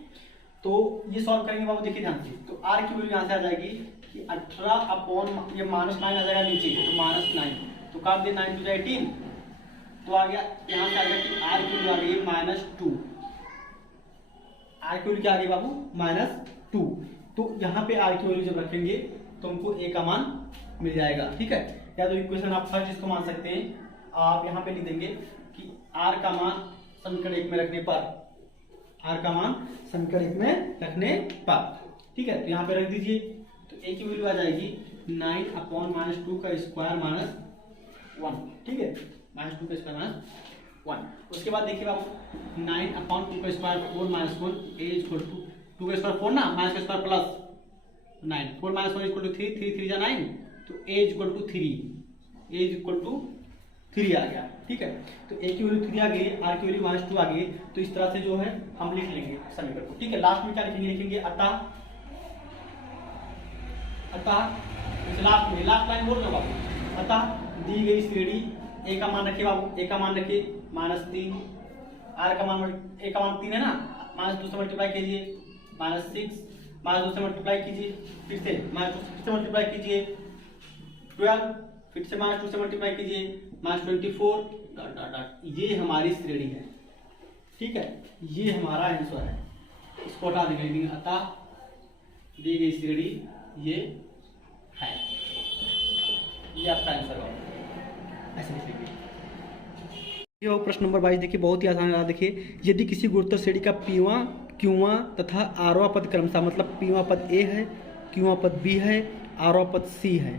तो ये सॉल्व करेंगे बाबू, देखिए ध्यान से, तो आर की वैल्यू यहाँ से आ जाएगी कि 18 अपॉन ये -9 आ जाएगा नीचे, तो -9, तो तो काट दे 9 टू 18, तो आ गया यहाँ से आ गया कि आर की वैल्यू आ गई -2, आर की वैल्यू क्या आ गई बाबू -2। तो यहाँ पे आर की वैल्यू जब रखेंगे तो हमको ए का मान मिल जाएगा, ठीक है। या तो इक्वेशन आप फर्स्ट इसको मान सकते हैं, आप यहाँ पे लिख देंगे कि आर का मान समीकरण 1 में रखने पर, आर का मान समीकरण 1 में रखने पर, ठीक है। तो यहाँ पे रख दीजिए, तो ए की वैल्यू आ जाएगी 9/-2 का स्क्वायर -1, ठीक है, -2 का स्क्वायर -1। उसके बाद देखिए बाबू 9/2 का स्क्वायर 4 -1 ए इक्वल टू 2 का स्क्वायर 4 ना, माइनस का स्क्वायर प्लस 9, 4 - 1 इक्वल टू 3, 3 3 जा 9, तो A equal to 3, A equal to 3 आ गया, ठीक है। तो ए की वैल्यू 3 आ गई, आर की वैल्यू -2 आ गई, तो इस तरह से जो है हम लिख लेंगे समीकरण को, ठीक है। लास्ट में क्या लिखेंगे, अतः लास्ट में लास्ट लाइन बोल दो बाबू, अतः दी गई श्रेणी ए का मान रखिए बाबू, ए का मान रखिए -3, आर का मान ए का मान 3 है ना, -2 से मल्टीप्लाई कीजिए -6, -2 से मल्टीप्लाई कीजिए, फिर से -2 से मल्टीप्लाई कीजिए 12, फिर से -2 से मल्टीप्लाई कीजिए -24 डॉट डॉट डॉट, ये हमारी श्रेणी है, ठीक है, ये हमारा आंसर है। इसको हटा देंगे, अतः दी गई श्रेणी ये है, ये आपका आंसर होगा, ऐसे लिखेंगे। ये प्रश्न नंबर 22 देखिए, बहुत ही आसान रहा। देखिए, यदि किसी गुरुत्तर श्रेणी का पीवां क्यूवां तथा आरवां पद क्रमशः, मतलब पीवां पद ए है, क्यूवां पद बी है, आरवां पद सी है,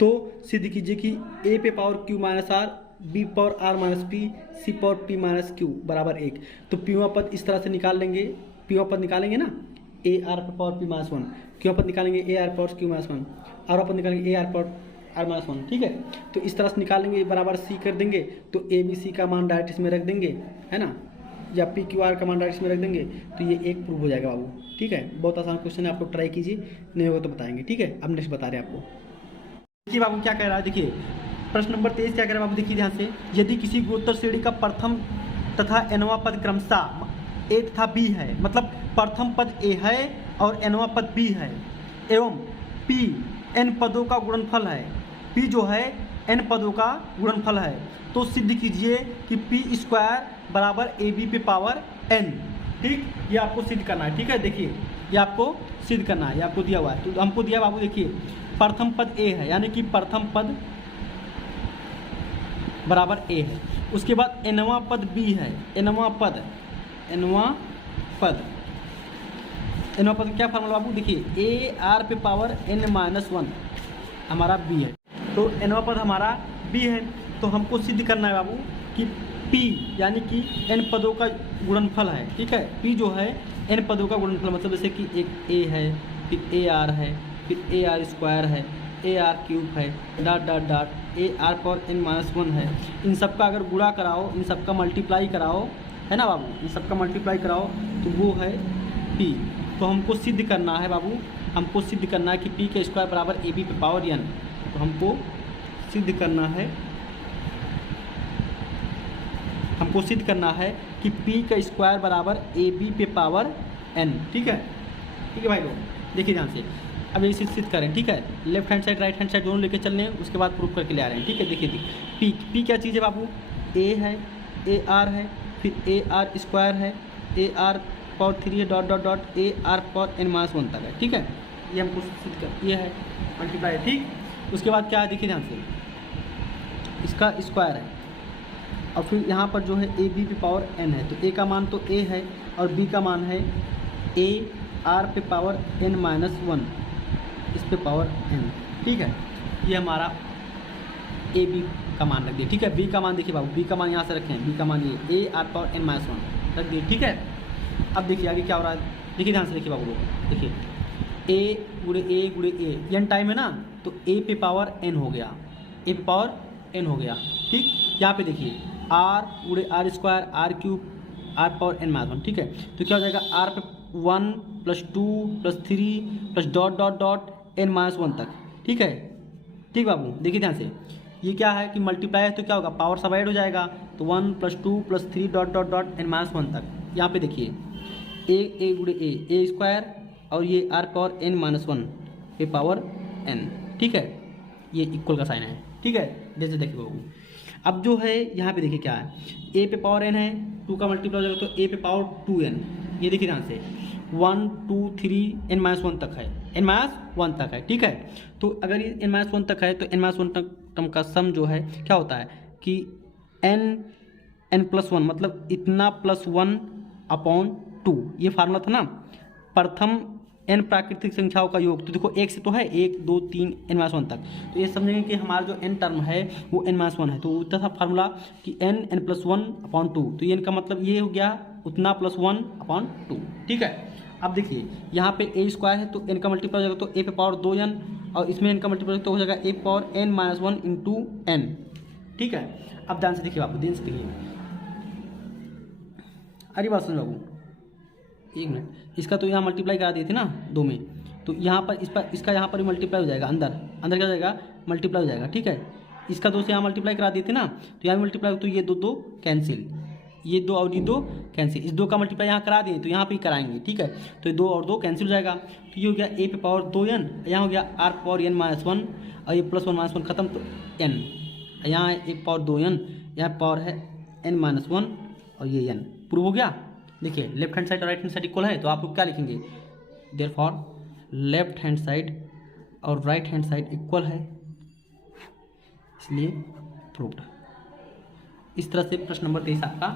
तो सिद्ध कीजिए कि ए पे power Q minus R, B power R minus P, C power P minus Q बराबर 1। तो पीवां पद इस तरह से निकाल लेंगे, पीवां पद निकालेंगे ना, ए आर पे पावर पी माइनस 1, क्यूवां पद निकालेंगे A R power Q minus 1, आरवां पद निकालेंगे A R power R minus 1, ठीक है। तो इस तरह से निकालेंगे, बराबर सी कर देंगे, तो ए बी सी का मान डायरेक्ट इसमें रख देंगे, है ना, या पी क्यू आर का मान डायरेक्ट इसमें रख देंगे, तो ये 1 प्रूव हो जाएगा बाबू, ठीक है। बहुत आसान क्वेश्चन है, आप लोग ट्राई कीजिए, नहीं होगा तो बताएंगे, ठीक है। अब नेक्स्ट बता रहे हैं आपको। देखिए बाबू क्या कह रहा है, देखिए प्रश्न नंबर 23 क्या कह रहा है बाबू, देखिए ध्यान से। यदि किसी गुरुत्तर श्रेणी का प्रथम तथा एनवां पद क्रमशः ए तथा बी है, मतलब प्रथम पद ए है और एनवां पद बी है, एवं पी एन पदों का गुणनफल है, पी जो है एन पदों का गुणनफल है, तो सिद्ध कीजिए कि पी स्क्वायर बराबर ए बी पे पावर एन, ठीक। ये आपको सिद्ध करना है, ठीक है। देखिए ये आपको सिद्ध करना है, ये आपको दिया हुआ है, तो हमको दिया बाबू, देखिए प्रथम पद ए है, यानी कि प्रथम पद बराबर ए है, उसके बाद एनवां पद बी है, एनवां पद क्या फार्मूला बाबू, देखिए ए आर पे पावर एन माइनस 1 हमारा बी है, तो एनवां पद हमारा बी है, तो हमको सिद्ध करना है बाबू कि P यानी कि n पदों का गुणनफल है, ठीक है। P जो है n पदों का गुणनफल, मतलब जैसे कि एक a है, फिर ए आर है, फिर ए आर स्क्वायर है, ए आर क्यूब है, dot dot dot A R power n minus 1 है। इन सब का अगर गुणा कराओ, इन सब का मल्टीप्लाई कराओ, है ना बाबू, इन सब का मल्टीप्लाई कराओ तो वो है P। तो हमको सिद्ध करना है बाबू, हमको सिद्ध करना है कि P का स्क्वायर बराबर ए बी पे पावर n, तो हमको सिद्ध करना है, हमको सिद्ध करना है कि P का स्क्वायर बराबर ए बी पे पावर n, ठीक है, ठीक है भाई लोग। देखिए ध्यान से, अब ये सिद्ध करें, ठीक है। Left hand side right hand side दोनों लेके चल रहे हैं, उसके बाद प्रूफ करके ले आ रहे हैं, ठीक है। देखिए P क्या चीज़ है बाबू, ए है, ए आर है, फिर ए आर स्क्वायर है, ए आर पावर 3 है, dot dot dot A R power n minus 1 तक है, ठीक है। ये हमको सिद्ध कर, ये है मल्टीप्लाई, ठीक। उसके बाद क्या है, देखिए ध्यान से, इसका स्क्वायर है, और फिर यहाँ पर जो है ए बी पे पावर n है, तो ए का मान तो a है और b का मान है a r पे पावर n माइनस 1, इस पे पावर n, ठीक है। ये हमारा ए बी का मान रख दिए, ठीक है। b का मान देखिए बाबू, b का मान यहाँ से रखें, b का मान ये a r power n minus 1 रख दिए, ठीक है। अब देखिए आगे क्या हो रहा है, देखिए ध्यान से, देखिए बाबू लोग, देखिए a गुणे a n टाइम है ना, तो a पे पावर n हो गया, a पे पावर n हो गया, ठीक। यहाँ पे देखिए आर गुणे R square R cube R power n minus 1, ठीक है। तो क्या हो जाएगा, आर पे 1 + 2 + 3 + dot dot dot n minus 1 तक, ठीक है, ठीक बाबू। देखिए ध्यान से, ये क्या है कि मल्टीप्लाई है, तो क्या होगा, पावर सब ऐड हो जाएगा, तो 1 + 2 + 3 dot dot dot n minus 1 तक। यहाँ पे देखिए ए गुणे ए स्क्वायर और ये आर पावर n माइनस 1 पे पावर n, ठीक है, ये इक्वल का साइन है, ठीक है। जैसे देखिए बाबू, अब जो है यहाँ पे देखिए क्या है, ए पे पावर n है, 2 का मल्टीप्लाई हो जाएगा तो ए पे पावर 2n, ये देखिए ध्यान से 1 2 3 n-1 तक है, n-1 तक है, ठीक है। तो अगर ये n-1 तक है तो n-1 तक टर्म का सम जो है क्या होता है कि n+1 मतलब इतना +1/2, ये फार्मूला था ना, प्रथम n प्राकृतिक संख्याओं का योग। तो देखो 1 से तो है 1 2 3 n-1 तक, तो ये समझेंगे कि हमारा जो n टर्म है वो n-1 है। तो उतना था फार्मूला कि n+1/2, तो ये n का मतलब ये हो गया उतना +1/2, ठीक है। अब देखिए यहाँ पे a² है तो n का मल्टीप्लाई हो जाएगा तो a पे पावर 2n, और इसमें n का मल्टीप्लाई तो हो जाएगा a पे पावर n-1 इंटू n, ठीक है। अब ध्यान से देखिए बाबू, ध्यान से देखिए, अरे बात सुन बाबू, एक मिनट, इसका तो यहाँ मल्टीप्लाई करा दिए थे ना 2 में, तो यहाँ पर इसका यहाँ पर भी मल्टीप्लाई हो जाएगा, अंदर क्या हो जाएगा, मल्टीप्लाई हो जाएगा, ठीक है। इसका 2 से यहाँ मल्टीप्लाई करा दिए थे ना, तो यहाँ भी मल्टीप्लाई, तो ये 2 कैंसिल, ये 2 और ये 2 कैंसिल, इस 2 का मल्टीप्लाई यहाँ करा दिए तो यहाँ पे ही कराएंगे, ठीक है। तो ये 2 और 2 कैंसिल हो जाएगा, तो ये हो गया a पे पावर 2n, यहाँ हो गया r पावर n-1, और ये +1 खत्म तो n, यहाँ 1 पावर 2n, यहाँ पावर है n-1 और ये n, प्रूव हो गया। देखिए लेफ्ट हैंड साइड और राइट हैंड साइड इक्वल है, तो आप लोग क्या लिखेंगे, देयरफॉर लेफ्ट हैंड साइड और राइट हैंड साइड इक्वल है, इसलिए प्रूव्ड। इस तरह से प्रश्न नंबर 23 आपका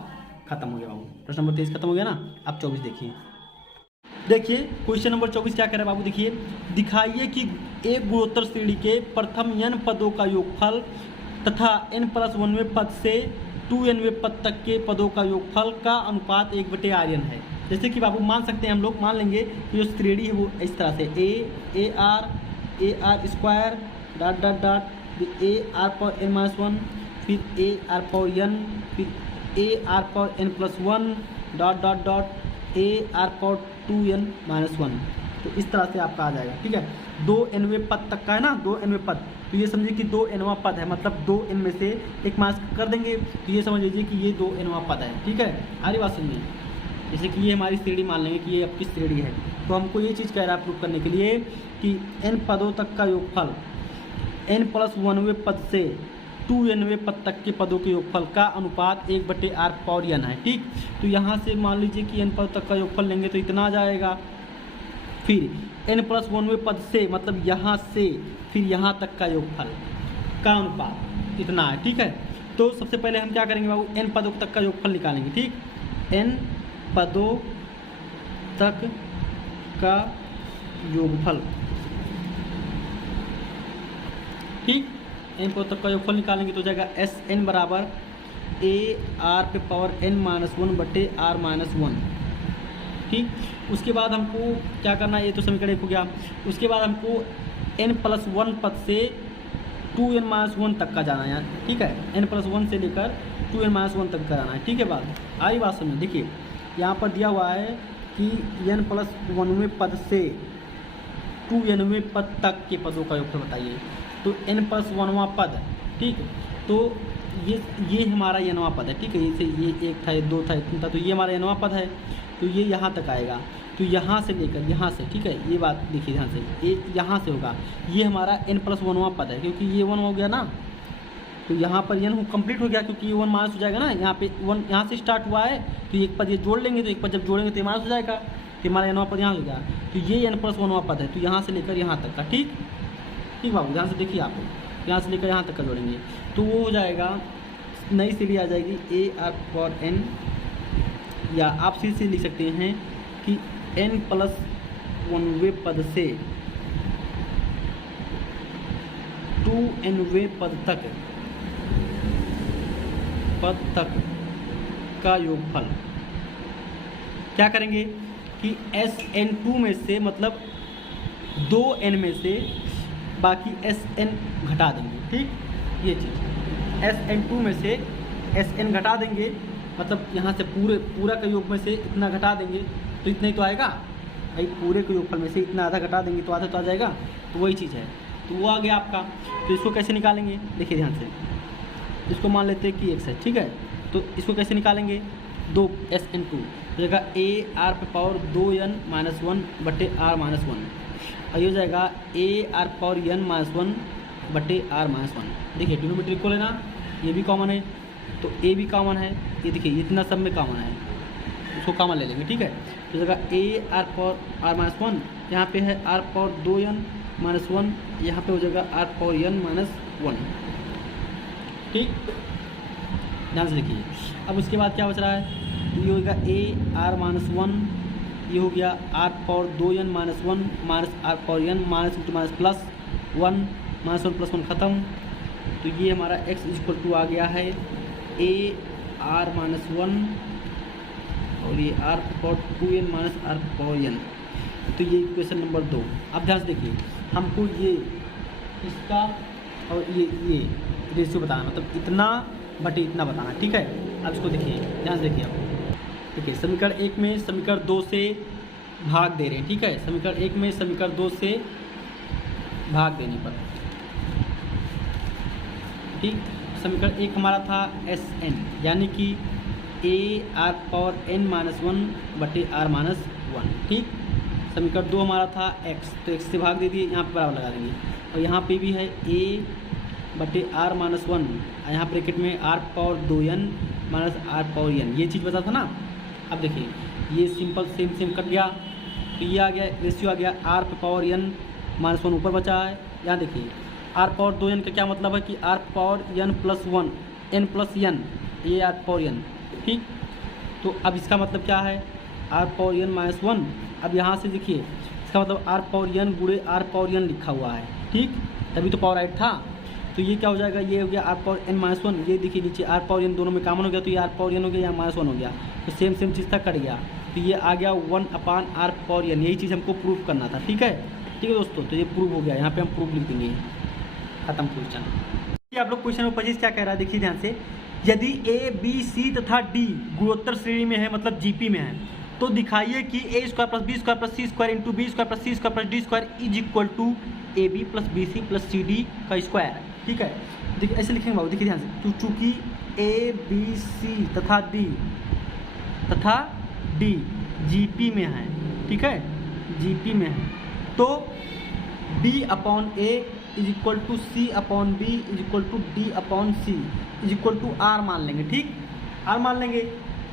खत्म हो गया बाबू। प्रश्न नंबर 23 खत्म हो गया ना। अब 24 देखिए, क्वेश्चन नंबर 24 क्या कह रहा है बाबू, देखिए, दिखाइए कि एक गुणोत्तर श्रेणी के प्रथम n पदों का योगफल तथा n+1वें पद से 2nवें पद तक के पदों का योगफल का अनुपात 1/rn है। जैसे कि बाबू मान सकते हैं, हम लोग मान लेंगे कि जो श्रेणी है वो इस तरह से ar square dot dot dot ar power n-1, फिर ar पावर n, फिर ar power n+1 dot dot dot ar power 2n-1, तो इस तरह से आपका आ जाएगा, ठीक है। 2nवें पद तक का है ना, 2nवें पद, तो ये समझिए कि 2nवां पद है, मतलब 2n में से एक मास कर देंगे, तो ये समझ लीजिए कि ये 2nवां पद है, ठीक है। आरी बात सुनिए, जैसे कि ये हमारी श्रेणी मान लेंगे कि ये आपकी श्रेणी है, तो हमको ये चीज़ कह रहा है प्रूव करने के लिए कि n पदों तक का योगफल n+1वें पद से 2nवें पद तक के पदों के योगफल का अनुपात 1/r पावर n है, ठीक। तो यहाँ से मान लीजिए कि n पद तक का योगफल लेंगे तो इतना आ जाएगा, फिर n+1वें पद से मतलब यहाँ से फिर यहाँ तक का योगफल का अनुपात इतना है, ठीक है। तो सबसे पहले हम क्या करेंगे बाबू, n पदों तक का योगफल निकालेंगे, ठीक। n पदों तक का योगफल, ठीक, n पदों तक का योगफल निकालेंगे तो हो जाएगा Sn बराबर ar पे पावर n-1/r-1, ठीक। उसके बाद हमको क्या करना है, ये तो समीकरण 1 हो गया। उसके बाद हमको n+1 पद से 2n-1 तक का जाना है, ठीक है। n+1 से लेकर 2n-1 तक का जाना है, ठीक है। आई बात समझो, देखिए यहाँ पर दिया हुआ है कि n+1वें पद से 2nवें पद तक के पदों का योगफल बताइए, तो n+1वां पद, ठीक, तो ये हमारा nवां पद है, ठीक है। जैसे ये 1 था, ये 2 था, इतना था, तो ये हमारा nवां पद है, तो ये यहाँ तक आएगा, तो यहाँ से लेकर यहाँ से, ठीक है, ये बात देखिए ध्यान से, ये यहाँ से होगा, ये हमारा n+1वां पद है, क्योंकि ये 1 हो गया ना, तो यहाँ पर n कंप्लीट हो गया, क्योंकि ये 1 माइनस हो जाएगा ना, यहाँ पे 1 यहाँ से स्टार्ट हुआ है, तो एक पद ये जोड़ लेंगे, तो एक पद जब जोड़ेंगे तो ये माइनस हो जाएगा, तो हमारा nवां पद यहाँ हो गया, तो ये n+1वां पद है, तो यहाँ से लेकर यहाँ तक का, ठीक बाबू, ध्यान से देखिए आप, यहाँ से लेकर यहाँ तक का जोड़ेंगे तो वो हो जाएगा, नई सीढ़ी आ जाएगी ar पावर n, या आप सीधे लिख सकते हैं कि n+1वें पद से 2nवें पद तक का योगफल। क्या करेंगे कि Sn2 में से मतलब 2n में से बाकी Sn घटा देंगे, ठीक, ये चीज़ Sn2 में से Sn घटा देंगे, मतलब यहाँ से पूरा का योग में से इतना घटा देंगे तो इतना ही तो आएगा भाई, पूरे के योगफल में से इतना आधा घटा देंगे तो आधा तो आ जाएगा, तो वही चीज़ है, तो वो आ गया आपका। तो इसको कैसे निकालेंगे, देखिए ध्यान से, इसको मान लेते हैं कि x है, ठीक है। तो इसको कैसे निकालेंगे, 2 Sn2 हो जाएगा ar पे पावर 2n-1/r-1, और ये हो जाएगा ar पावर n-1 बटे आर माइनस वन। देखिए डिनोमिनेटर इक्वल है ना, ये भी कॉमन है तो ए भी कॉमन है, ये देखिए इतना सब में कॉमन है, उसको कॉमन ले लेंगे। ठीक है, तो जगह A R power R minus one, यहाँ पे है R power 2n minus one, यहाँ पे हो जाएगा R power n minus one. ठीक, ध्यान से देखिए। अब उसके बाद क्या बच रहा है, ये होगा ए आर माइनस वन, ये हो गया R power 2n minus one minus R power n minus into minus plus one, minus one plus one खत्म। तो ये हमारा x इक्वल टू आ गया है ए आर माइनस वन और ये R power 2n minus R power n। तो ये इक्वेशन नंबर 2। अब ध्यान से देखिए, हमको ये इसका और ये रेशियो बताना, मतलब इतना बटे इतना बताना। ठीक है, अब इसको देखिए, ध्यान से देखिए। अब देखिए समीकरण 1 में समीकरण 2 से भाग दे रहे हैं। ठीक है, समीकरण 1 में समीकरण 2 से भाग देने पर, ठीक, समीकरण 1 हमारा था एस एन, यानी कि ए R power n minus one बटे आर माइनस वन। ठीक, समीकरण 2 हमारा था x, तो x से भाग दे दिए, यहाँ पर बराबर लगा देंगे। और यहाँ पे भी है a बटे आर माइनस वन, यहाँ ब्रैकेट में R power 2n minus R power n, ये चीज़ बता था ना। अब देखिए ये सिंपल सेम कट गया, तो ये आ गया रेशियो आ गया R power n minus one ऊपर बचा है। यहाँ देखिए आर पावर 2n का क्या मतलब है कि R power n plus one, n plus n, ये आर पावर n। ठीक, तो अब इसका मतलब क्या है, R power n minus one. अब यहाँ से देखिए इसका मतलब आर पावर n गुणे आर पावर n लिखा हुआ है। ठीक, तभी तो पावर 8 था। तो ये क्या हो जाएगा, ये हो गया R power n minus one, ये देखिए नीचे आर पावर n दोनों में कॉमन हो गया, तो ये आर पावर n हो गया, यहाँ माइनस वन हो गया, तो सेम चीज़ था, कट गया। तो ये आ गया 1/r पावर n, यही चीज़ हमको प्रूव करना था। ठीक है दोस्तों, तो ये प्रूव हो गया, यहाँ पे हम प्रूफ लिख देंगे, खत्म क्वेश्चन। आप लोग क्वेश्चन नंबर 25 क्या कह रहा है, देखिए ध्यान से। यदि ए बी सी तथा डी गुणोत्तर श्रेणी में है, मतलब जीपी में है, तो दिखाइए कि A square plus B square plus C square into B square plus C square plus D square is equal to A B plus B C plus C D का स्क्वायर। ठीक है, देखिए ऐसे लिखेंगे बाबू, देखिए ध्यान से। तो चूँकि ए बी सी तथा डी जीपी में है, ठीक है, जीपी में है, तो B upon A is equal to C upon B is equal to D upon C is equal to R मान लेंगे। ठीक, आर मान लेंगे।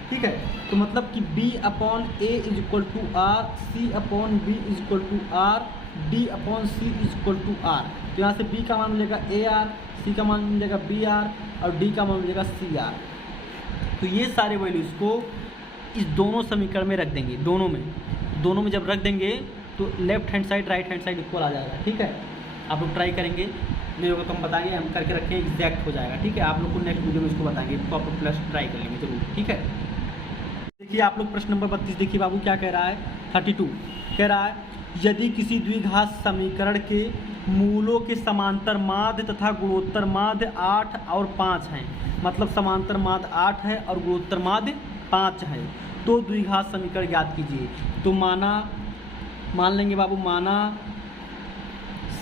ठीक है, तो मतलब कि b upon A is equal to R, C upon B is equal to R, D upon C is equal to R. तो यहाँ से b का मान मिलेगा ए आर, सी का मान मिलेगा बी आर और d का मान मिलेगा सी आर। तो ये सारे वैल्यूज़ को इस दोनों समीकरण में रख देंगे, दोनों में जब रख देंगे तो left hand side right hand side equal आ जाएगा। ठीक है, आप लोग ट्राई करेंगे, मेरे को तो हम बताएंगे, हम करके रखें, एग्जैक्ट हो जाएगा। ठीक है, आप लोग को नेक्स्ट वीडियो में इसको बताएंगे, इसको आप लोग प्लस ट्राई कर लेंगे जरूर। ठीक है, देखिए आप लोग प्रश्न नंबर 32 देखिए बाबू क्या कह रहा है। 32 कह रहा है, यदि किसी द्विघात समीकरण के मूलों के समांतर माध्य तथा गुणोत्तर माध्य 8 और 5 हैं, मतलब समांतर माध्य 8 है और गुणोत्तर माध्य 5 है, तो द्विघात समीकरण ज्ञात कीजिए। तो मान लेंगे बाबू, माना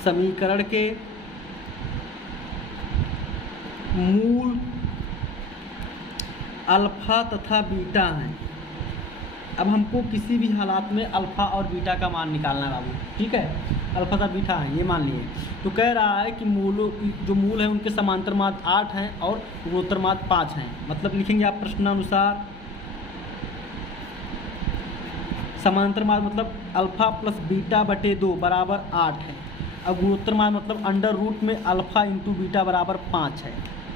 समीकरण के मूल अल्फा तथा बीटा हैं। अब हमको किसी भी हालात में अल्फा और बीटा का मान निकालना है बाबू। ठीक है, अल्फा तथा बीटा है, ये मान लिए। तो कह रहा है कि जो मूल है उनके समांतर माध्य 8 हैं और गुणोत्तर माध्य 5 हैं। मतलब लिखेंगे आप प्रश्नानुसार, समांतर माध्य मतलब अल्फा प्लस बीटा बटे 2 बराबर 8 है। अब गुणोत्तर माध्य मतलब अंडर रूट में अल्फा इंटू बीटा बराबर 5 है।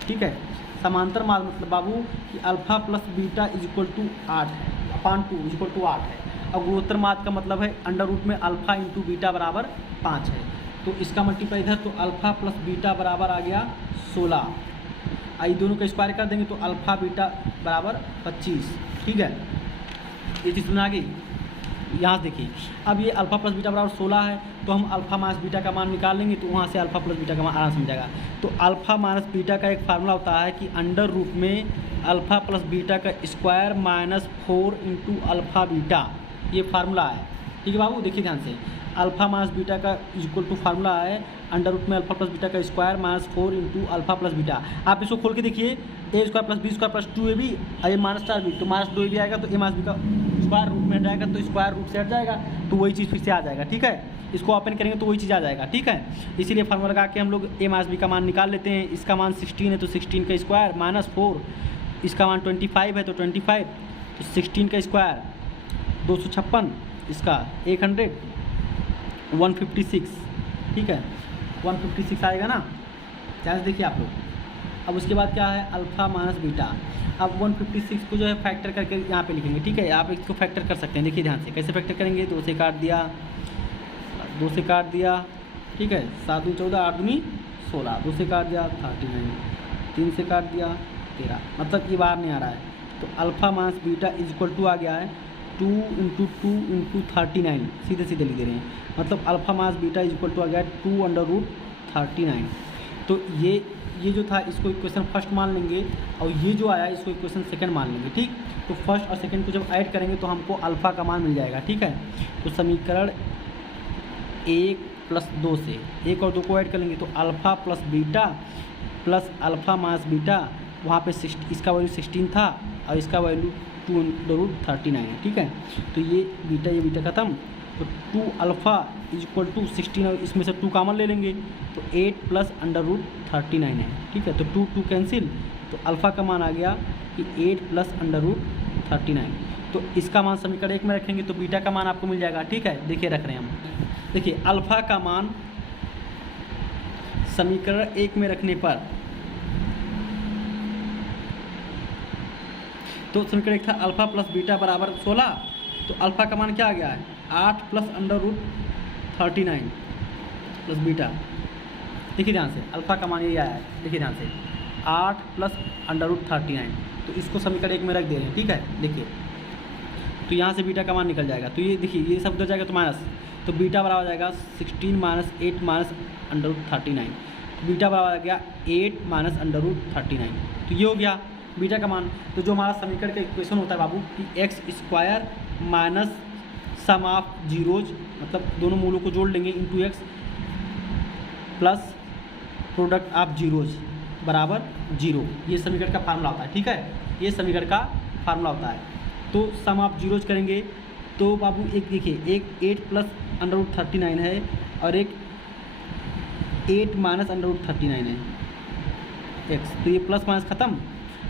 ठीक है, समांतर माध्य मतलब बाबू कि alpha plus beta is equal to 8 है, अपान 2 इज इक्वल टू 8 है। अब गुणोत्तर माध्य का मतलब है अंडर रूट में अल्फा इंटू बीटा बराबर 5 है। तो इसका मल्टीप्लाई इधर, तो अल्फा प्लस बीटा बराबर आ गया 16। आई दोनों का स्क्वायर कर देंगे तो अल्फा बीटा बराबर 25। ठीक है, ये चीज़ समझ आ गई। यहाँ से देखिए, अब ये अल्फा प्लस बीटा बराबर 16 है, तो हम अल्फा माइनस बीटा का मान निकाल लेंगे, तो वहाँ से अल्फा प्लस बीटा का मान आराम समझ जाएगा। तो अल्फा माइनस बीटा का एक फार्मूला होता है कि अंडर रूट में अल्फा प्लस बीटा का square minus 4 into alpha beta, ये फार्मूला है। ठीक है बाबू, देखिए ध्यान से, अल्फा माइनस बीटा का इक्वल टू फार्मूला है अंडर रूट में अल्फा प्लस बीटा का square minus 4 into alpha plus beta. आप इसको खोल के देखिए, A square plus B square plus 2ab और ये माइनस 4b, तो माइनस 2ab आएगा, तो ए माइनस बी का स्क्वायर रूट में हट जाएगा, तो स्क्वायर रूट से हट जाएगा, तो वही चीज़ फिर से आ जाएगा। ठीक है, इसको ओपन करेंगे तो वही चीज़ आ जाएगा, ठीक है। इसीलिए फार्मूला लगा के हम लोग a माइनस b का मान निकाल लेते हैं। इसका मान 16 है तो 16 का स्क्वायर माइनस 4, इसका मान 25 है तो 25, तो 16 का स्क्वायर 256, इसका 100 156, ठीक है 156 आएगा ना। ध्यान से देखिए आप लोग। अब उसके बाद क्या है, अल्फ़ा माइनस बीटा। अब 156 को जो है फैक्टर करके यहाँ पे लिखेंगे, ठीक है। आप इसको फैक्टर कर सकते हैं, देखिए ध्यान से कैसे फैक्टर करेंगे। 2 से काट दिया, 2 से काट दिया, ठीक है। 7 दूनी 14, 8 दूनी 16, 2 से काट दिया 39, 3 से काट दिया 13, मतलब ये बाहर नहीं आ रहा है। तो alpha minus beta is equal to आ गया है 2 × 2 × 39, सीधे सीधे लिख दे रहे हैं। मतलब alpha minus beta is equal to आ गया 2√39। तो ये जो था इसको इक्वेशन फर्स्ट मान लेंगे, और ये जो आया इसको इक्वेशन सेकंड मान लेंगे, ठीक। तो फर्स्ट और सेकंड को जब ऐड करेंगे तो हमको अल्फ़ा का मान मिल जाएगा, ठीक है। तो समीकरण 1 + 2 से 1 और 2 को ऐड कर लेंगे तो alpha plus beta plus alpha minus beta, वहाँ पे इसका वैल्यू 16 था और इसका वैल्यू 2√39 है, ठीक है। तो ये बीटा ख़त्म। तो 2 अल्फ़ा इज इक्वल टू 16, और इसमें से 2 कॉमन ले लेंगे तो 8 + √39 है, ठीक है। तो 2 कैंसिल, तो अल्फ़ा का मान आ गया कि 8 + √39। तो इसका मान समीकरण 1 में रखेंगे तो बीटा का मान आपको मिल जाएगा, ठीक है। देखिए रख रहे हैं हम, देखिए अल्फ़ा का मान समीकरण 1 में रखने पर, तो समीकरण 1 था अल्फ़ा प्लस बीटा बराबर 16, तो अल्फ़ा का मान क्या आ गया है 8 + √39 प्लस बीटा। देखिए ध्यान से, अल्फ़ा का मान ये आया है, देखिए ध्यान से 8 + √39। तो इसको समीकरण 1 में रख दे रहे हैं, ठीक है। देखिए तो यहाँ से बीटा का मान निकल जाएगा, तो ये देखिए ये सब उधर जाएगा तो माइनस, तो बीटा बराबर हो जाएगा 16 - 8 - √39। बीटा बराबर आ गया 8 - √39। तो ये हो गया बीटा का मान। तो जो हमारा समीकरण का इक्वेशन होता है बाबू कि x² minus sum of zeros, मतलब दोनों मूलों को जोड़ लेंगे into x plus product of zeros बराबर 0, ये समीकरण का फार्मूला होता है, ठीक है। ये समीकरण का फार्मूला होता है। तो सम ऑफ जीरोज करेंगे तो बाबू एक देखिए, एक 8 + √39 है और एक 8 - √39 है x, तो ये प्लस माइनस ख़त्म।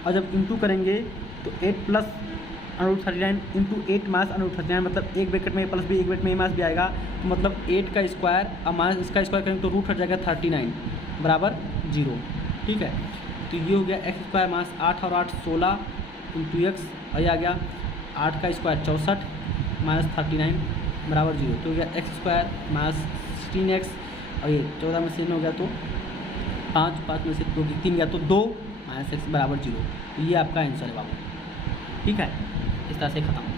और जब इंटू करेंगे तो 8 + √39 इंटू 8 - √39, मतलब एक ब्रैकेट में प्लस भी एक ब्रैकेट में माइनस भी आएगा, तो मतलब 8 का स्क्वायर और माइनस इसका स्क्वायर करेंगे तो रूट हट जाएगा 39 बराबर 0, ठीक है। तो ये हो गया x² - 8 और 8 16 इंटू x, और ये आ गया 8 का स्क्वायर 64 - 39 बराबर 0। तो हो गया x² - 16x, और ये 14 में से 9 हो गया तो 5 में से 2 की 3 गया तो 2 - x बराबर 0। तो ये आपका आंसर है बाबू, ठीक है। इस तरह से ख़त्म।